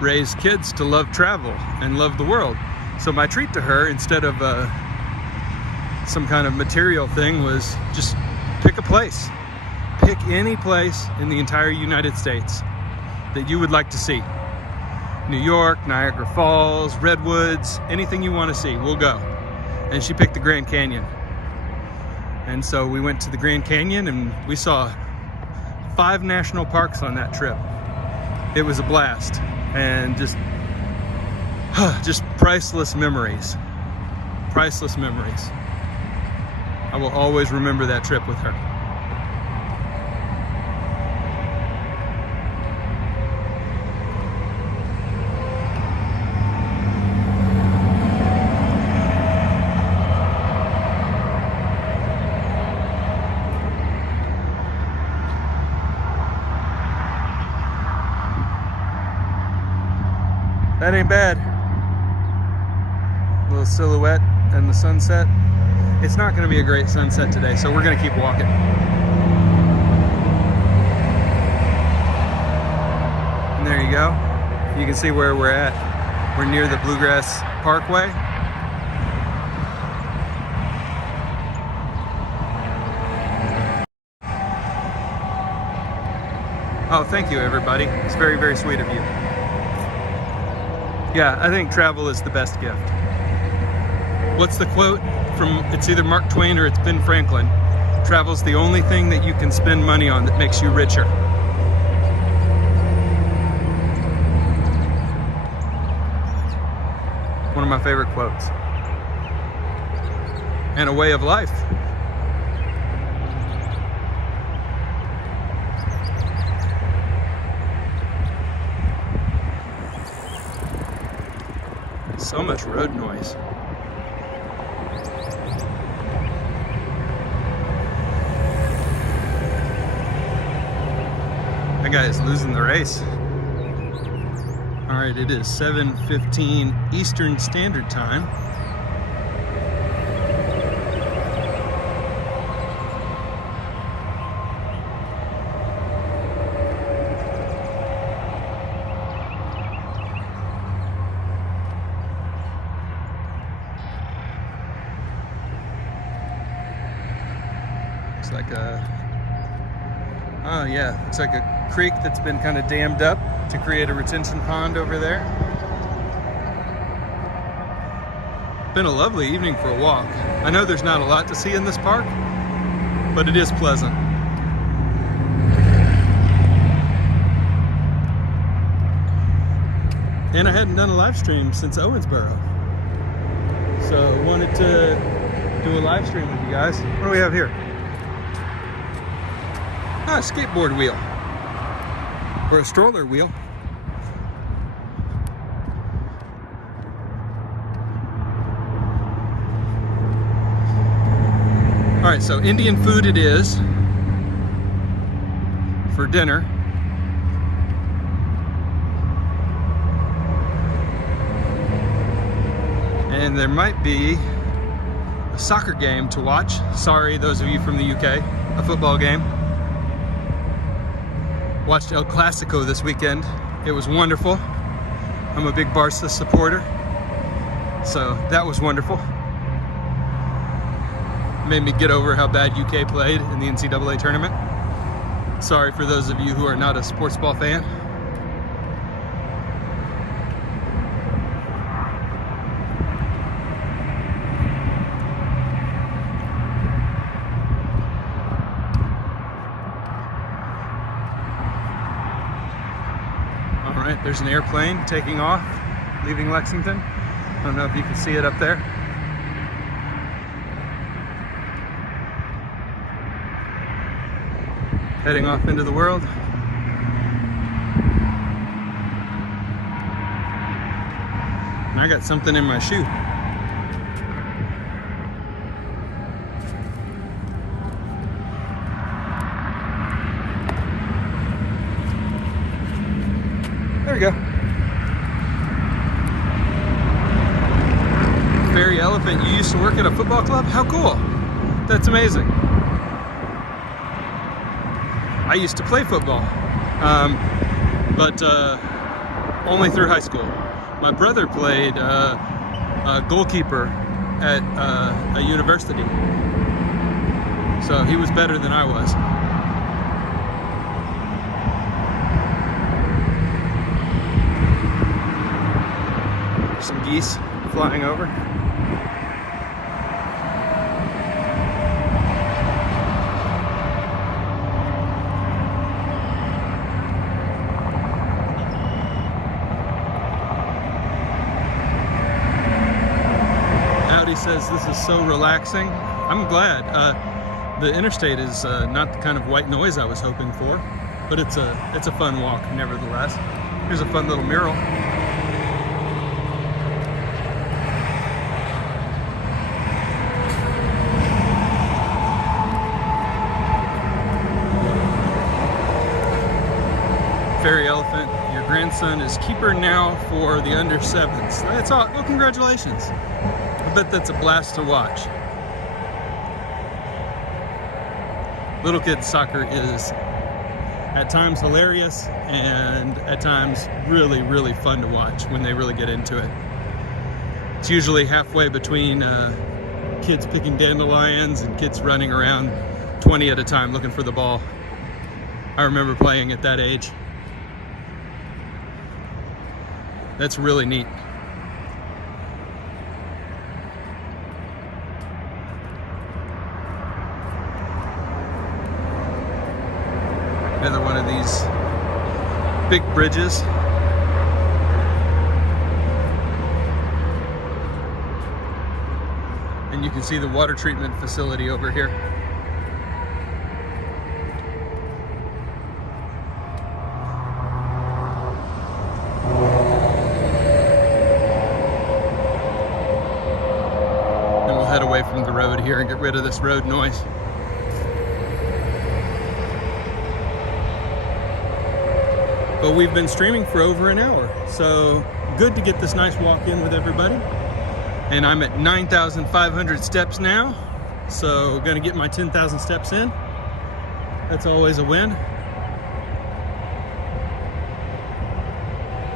raise kids to love travel and love the world. So my treat to her, instead of some kind of material thing, was just pick a place. Pick any place in the entire United States that you would like to see. New York, Niagara Falls, Redwoods, anything you want to see, we'll go. And she picked the Grand Canyon. And so we went to the Grand Canyon and we saw 5 national parks on that trip. It was a blast and just priceless memories. Priceless memories. I will always remember that trip with her. That ain't bad. Little silhouette and the sunset. It's not going to be a great sunset today, so we're going to keep walking. And there you go. You can see where we're at. We're near the Bluegrass Parkway. Oh, thank you, everybody. It's very, very sweet of you. Yeah, I think travel is the best gift. What's the quote from, it's either Mark Twain or it's Ben Franklin? Travel's the only thing that you can spend money on that makes you richer. One of my favorite quotes. And a way of life. So much road noise. That guy is losing the race. All right, it is 7:15 Eastern Standard Time. Looks like a, oh yeah, looks like a creek that's been kind of dammed up to create a retention pond over there. Been a lovely evening for a walk. I know there's not a lot to see in this park, but it is pleasant. And I hadn't done a live stream since Owensboro. So I wanted to do a live stream with you guys. What do we have here? Ah, a skateboard wheel. Or a stroller wheel. All right, so Indian food it is for dinner. And there might be a soccer game to watch. Sorry, those of you from the UK, a football game. Watched El Clasico this weekend. It was wonderful. I'm a big Barca supporter, so that was wonderful. Made me get over how bad UK played in the NCAA tournament. Sorry for those of you who are not a sports ball fan. There's an airplane taking off, leaving Lexington. I don't know if you can see it up there. Heading off into the world. And I got something in my shoe. There we go. Fairy Elephant, you used to work at a football club? How cool. That's amazing. I used to play football, but only through high school. My brother played goalkeeper at a university, so he was better than I was. Some geese flying over. Audi says this is so relaxing. I'm glad. The interstate is not the kind of white noise I was hoping for, but it's a fun walk nevertheless. Here's a fun little mural. Fairy Elephant, your grandson is keeper now for the under sevens. That's all. Well, congratulations. I bet that's a blast to watch. Little kids soccer is at times hilarious and at times really, really fun to watch when they really get into it. It's usually halfway between kids picking dandelions and kids running around 20 at a time looking for the ball. I remember playing at that age. That's really neat. Another one of these big bridges. And you can see the water treatment facility over here. And we'll head away from the road here and get rid of this road noise. But we've been streaming for over an hour, so good to get this nice walk in with everybody. And I'm at 9,500 steps now, so gonna get my 10,000 steps in. That's always a win.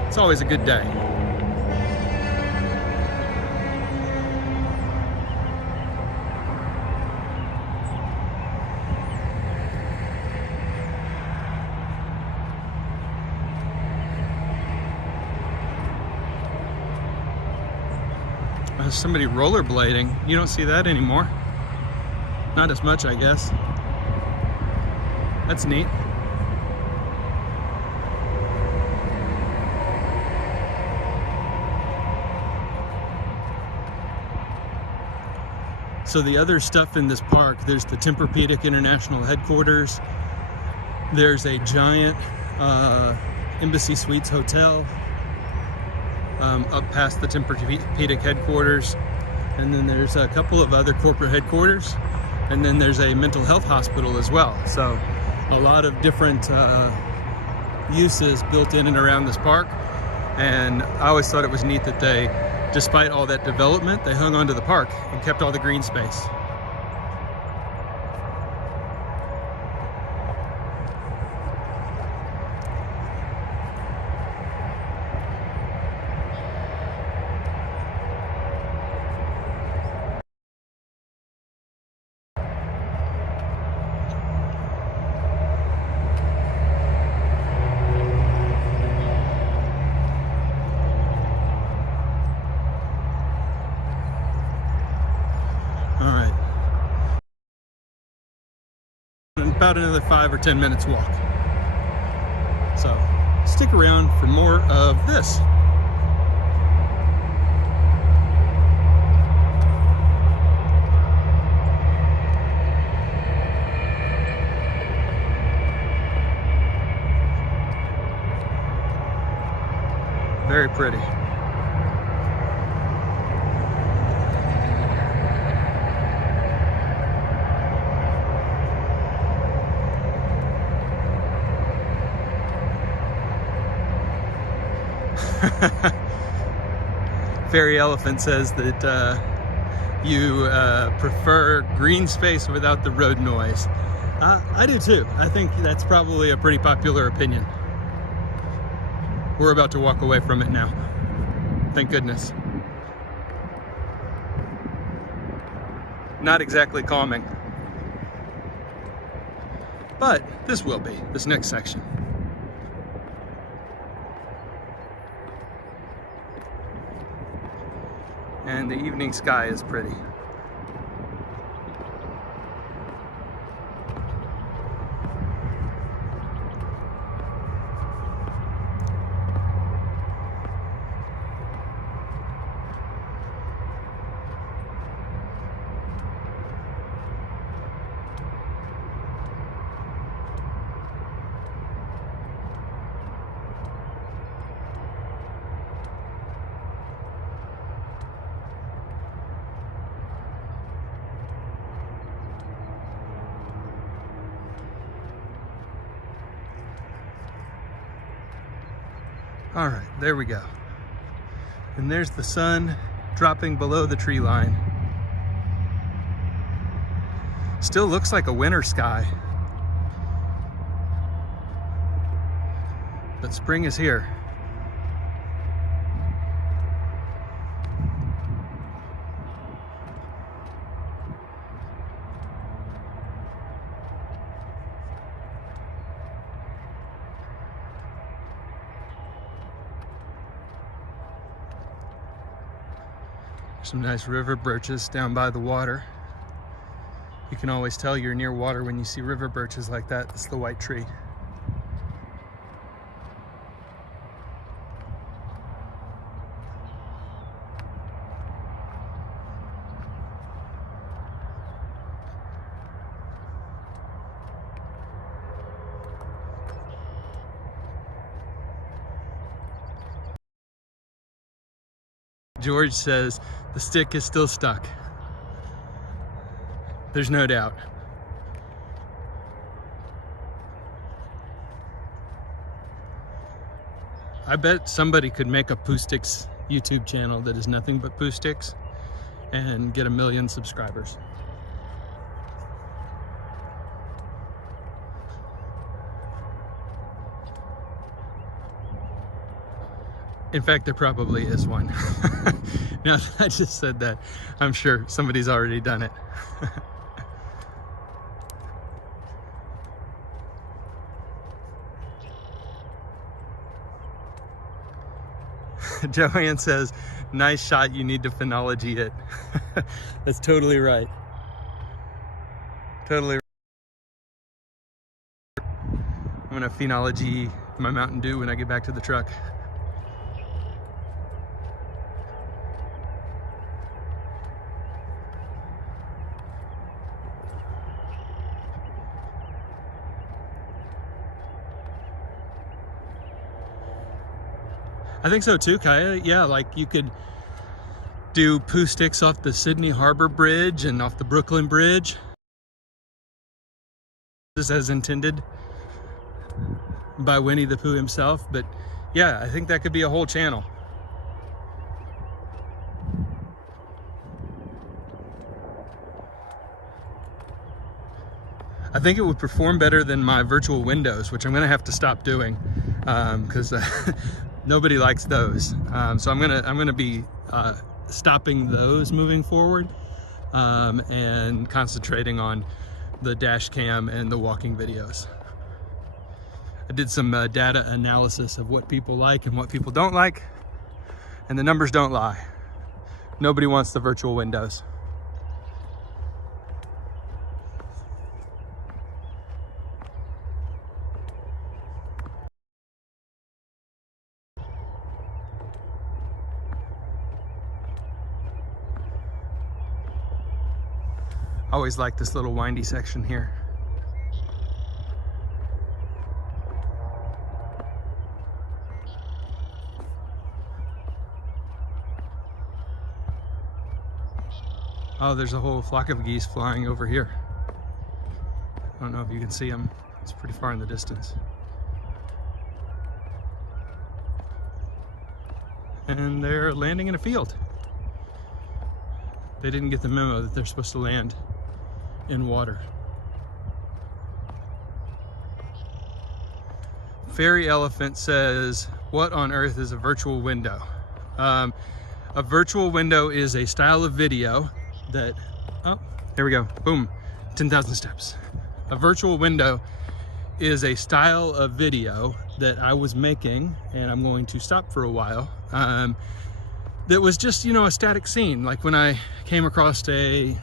It's always a good day. Somebody rollerblading. You don't see that anymore. Not as much, I guess. That's neat. So the other stuff in this park, there's the Tempur-Pedic International Headquarters. There's a giant Embassy Suites hotel. Up past the Tempur-Pedic headquarters, and then there's a couple of other corporate headquarters, and then there's a mental health hospital as well. So a lot of different uses built in and around this park, and I always thought it was neat that they, despite all that development, they hung onto the park and kept all the green space. About another 5 or 10 minutes walk. So stick around for more of this. Very pretty. Fairy Elephant says that you prefer green space without the road noise. I do too. I think that's probably a pretty popular opinion. We're about to walk away from it now. Thank goodness. Not exactly calming. But this will be, this next section. And the evening sky is pretty. All right, there we go. And there's the sun dropping below the tree line. Still looks like a winter sky. But spring is here. Some nice river birches down by the water. You can always tell you're near water when you see river birches like that. That's the white tree. George says the stick is still stuck. There's no doubt. I bet somebody could make a Poohsticks YouTube channel that is nothing but Poohsticks and get 1 million subscribers. In fact, there probably is one. Now that I just said that, I'm sure somebody's already done it. Joanne says, nice shot, you need to phenology it. That's totally right. Totally right. I'm gonna phenology my Mountain Dew when I get back to the truck. I think so too, Kaya. Yeah, like you could do Poohsticks off the Sydney Harbor Bridge and off the Brooklyn Bridge. This as intended by Winnie the Pooh himself. But yeah, I think that could be a whole channel. I think it would perform better than my virtual windows, which I'm gonna have to stop doing because nobody likes those. So I'm gonna be stopping those moving forward and concentrating on the dash cam and the walking videos. I did some data analysis of what people like and what people don't like, and the numbers don't lie. Nobody wants the virtual windows. I always like this little windy section here. Oh, there's a whole flock of geese flying over here. I don't know if you can see them. It's pretty far in the distance. And they're landing in a field. They didn't get the memo that they're supposed to land in water. Fairy Elephant says, what on earth is a virtual window? A virtual window is a style of video that, oh, there we go, boom, 10,000 steps. A virtual window is a style of video that I was making, and I'm going to stop for a while, that was just, you know, a static scene. Like when I came across a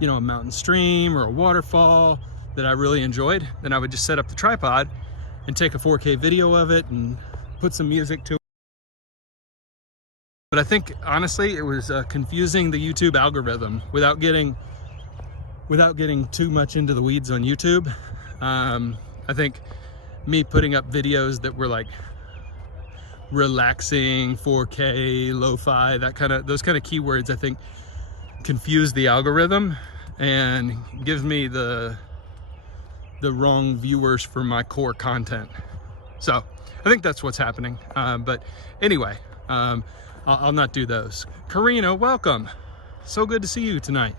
mountain stream or a waterfall that I really enjoyed, then I would just set up the tripod and take a 4K video of it and put some music to it. But I think honestly it was confusing the YouTube algorithm without getting too much into the weeds on YouTube. I think me putting up videos that were like relaxing, 4K, lo-fi, those kind of keywords, I think confuse the algorithm and gives me the wrong viewers for my core content. So I think that's what's happening. But anyway, I'll not do those. Karina, welcome. So good to see you tonight.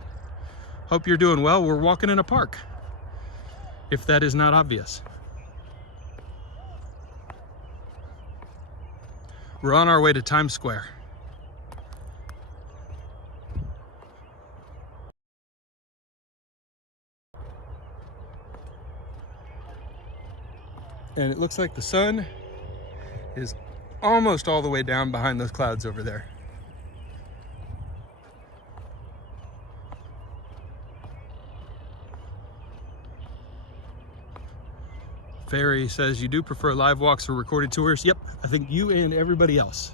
Hope you're doing well. We're walking in a park, if that is not obvious. We're on our way to Times Square. And it looks like the sun is almost all the way down behind those clouds over there. Fairy says, you do prefer live walks or recorded tours? Yep, I think you and everybody else.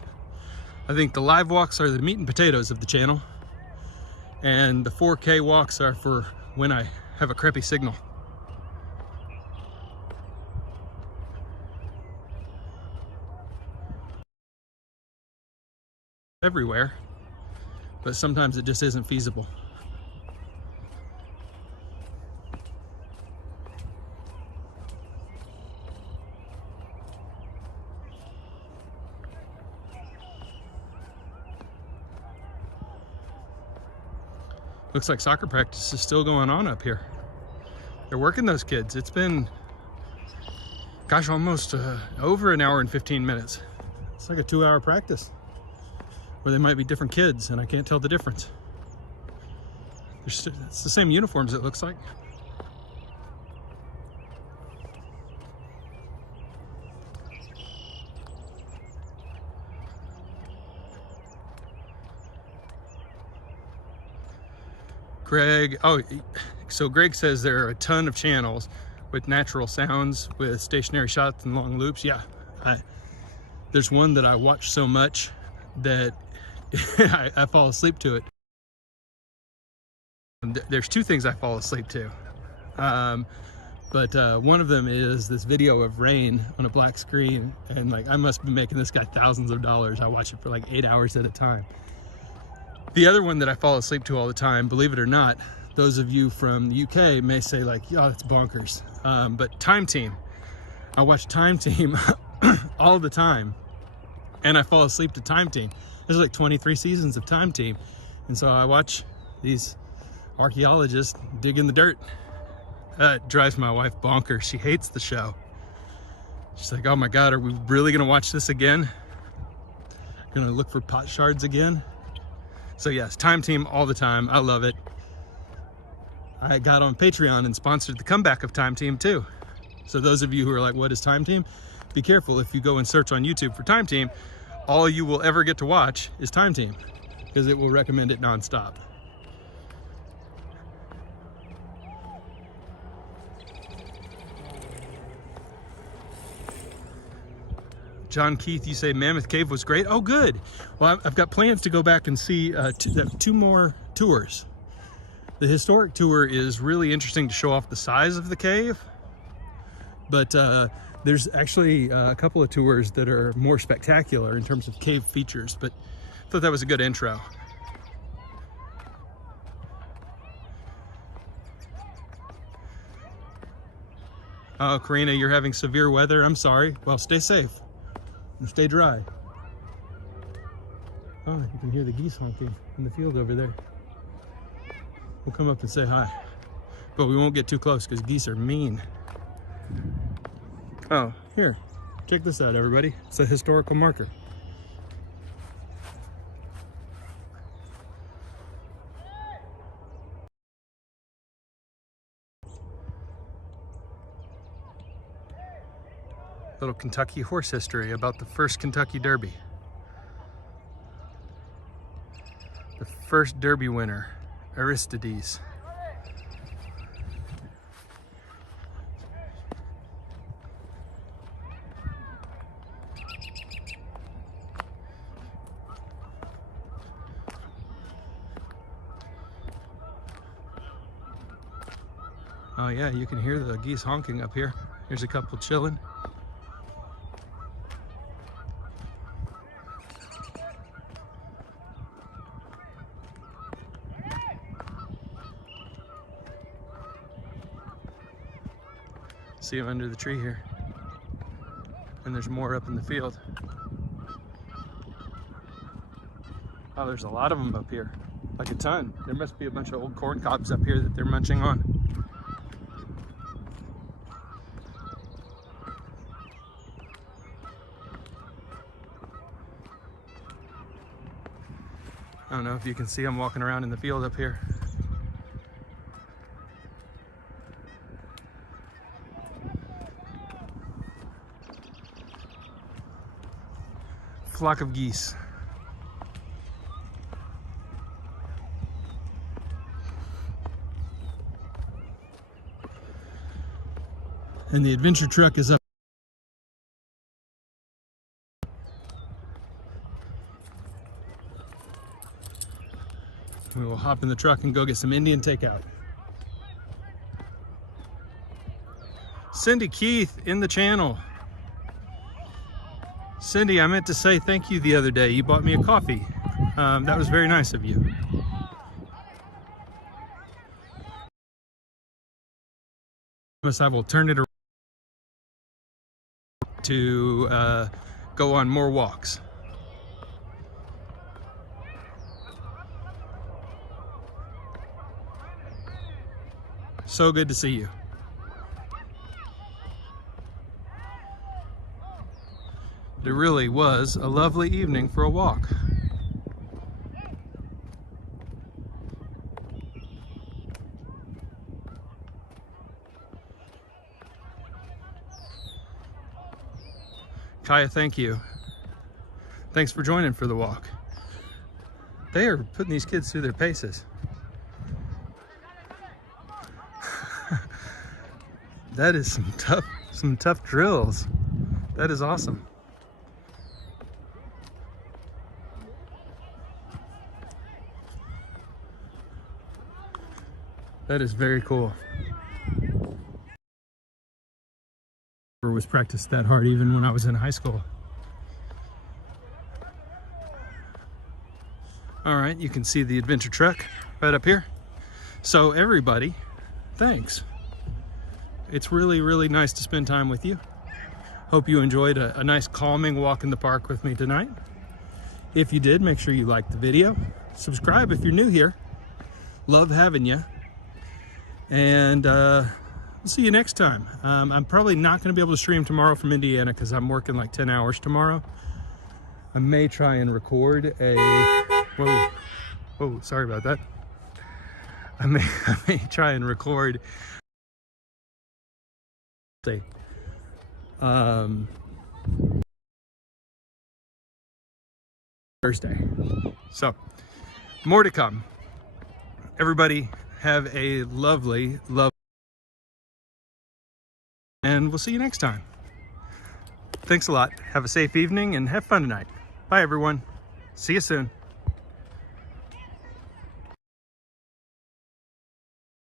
I think the live walks are the meat and potatoes of the channel, and the 4K walks are for when I have a crappy signal. everywhere, but sometimes it just isn't feasible. Looks like soccer practice is still going on up here. They're working those kids. It's been, gosh, almost over an hour and 15 minutes. It's like a 2-hour practice where they might be different kids and I can't tell the difference. It's the same uniforms, it looks like. Greg, so Greg says there are a ton of channels with natural sounds, with stationary shots and long loops. Yeah, there's one that I watch so much that I fall asleep to it. There's two things I fall asleep to. But one of them is this video of rain on a black screen, and like I must be making this guy thousands of dollars. I watch it for like 8 hours at a time. The other one that I fall asleep to all the time, believe it or not, those of you from the UK may say like, "Yo, that's bonkers." But Time Team, I watch Time Team all the time, and I fall asleep to Time Team. There's like 23 seasons of Time Team, and so I watch these archaeologists dig in the dirt. That drives my wife bonkers. She hates the show. She's like, "Oh my God, are we really gonna watch this again? Gonna look for pot shards again?" So yes, Time Team all the time. I love it. I got on Patreon and sponsored the comeback of Time Team too. So those of you who are like, what is Time Team? Be careful. If you go and search on YouTube for Time Team, all you will ever get to watch is Time Team, because it will recommend it nonstop. John Keith, you say Mammoth Cave was great. Oh, good. Well, I've got plans to go back and see two more tours. The historic tour is really interesting to show off the size of the cave, but there's actually a couple of tours that are more spectacular in terms of cave features, but I thought that was a good intro. Oh, Karina, you're having severe weather. I'm sorry. Well, stay safe. And stay dry. Oh, you can hear the geese honking in the field over there. We'll come up and say hi, but we won't get too close because geese are mean. Oh, here, check this out, everybody. It's a historical marker. Little Kentucky horse history about the first Kentucky Derby. The first Derby winner, Aristides. Oh yeah, you can hear the geese honking up here. Here's a couple chilling. See them under the tree here, and there's more up in the field. Oh, there's a lot of them up here, like a ton. There must be a bunch of old corn cobs up here that they're munching on. I don't know if you can see them walking around in the field up here. Flock of geese. And the adventure truck is up. We will hop in the truck and go get some Indian takeout. Cindy Keith in the channel. Cindy, I meant to say thank you the other day. You bought me a coffee. That was very nice of you. I will turn it around to go on more walks. So good to see you. It really was a lovely evening for a walk. Kaya, thank you. Thanks for joining for the walk. They are putting these kids through their paces. That is some tough drills. That is awesome. That is very cool. Was practiced that hard even when I was in high school. All right, you can see the adventure truck right up here. So everybody, thanks. It's really, really nice to spend time with you. Hope you enjoyed a nice calming walk in the park with me tonight. If you did, make sure you like the video. Subscribe if you're new here. Love having you. And we'll see you next time. I'm probably not going to be able to stream tomorrow from Indiana because I'm working like 10 hours tomorrow. I may try and record a... Whoa, sorry about that. I may try and record Thursday. So, more to come. Everybody have a lovely, and we'll see you next time. Thanks a lot. Have a safe evening and have fun tonight. Bye, everyone. See you soon.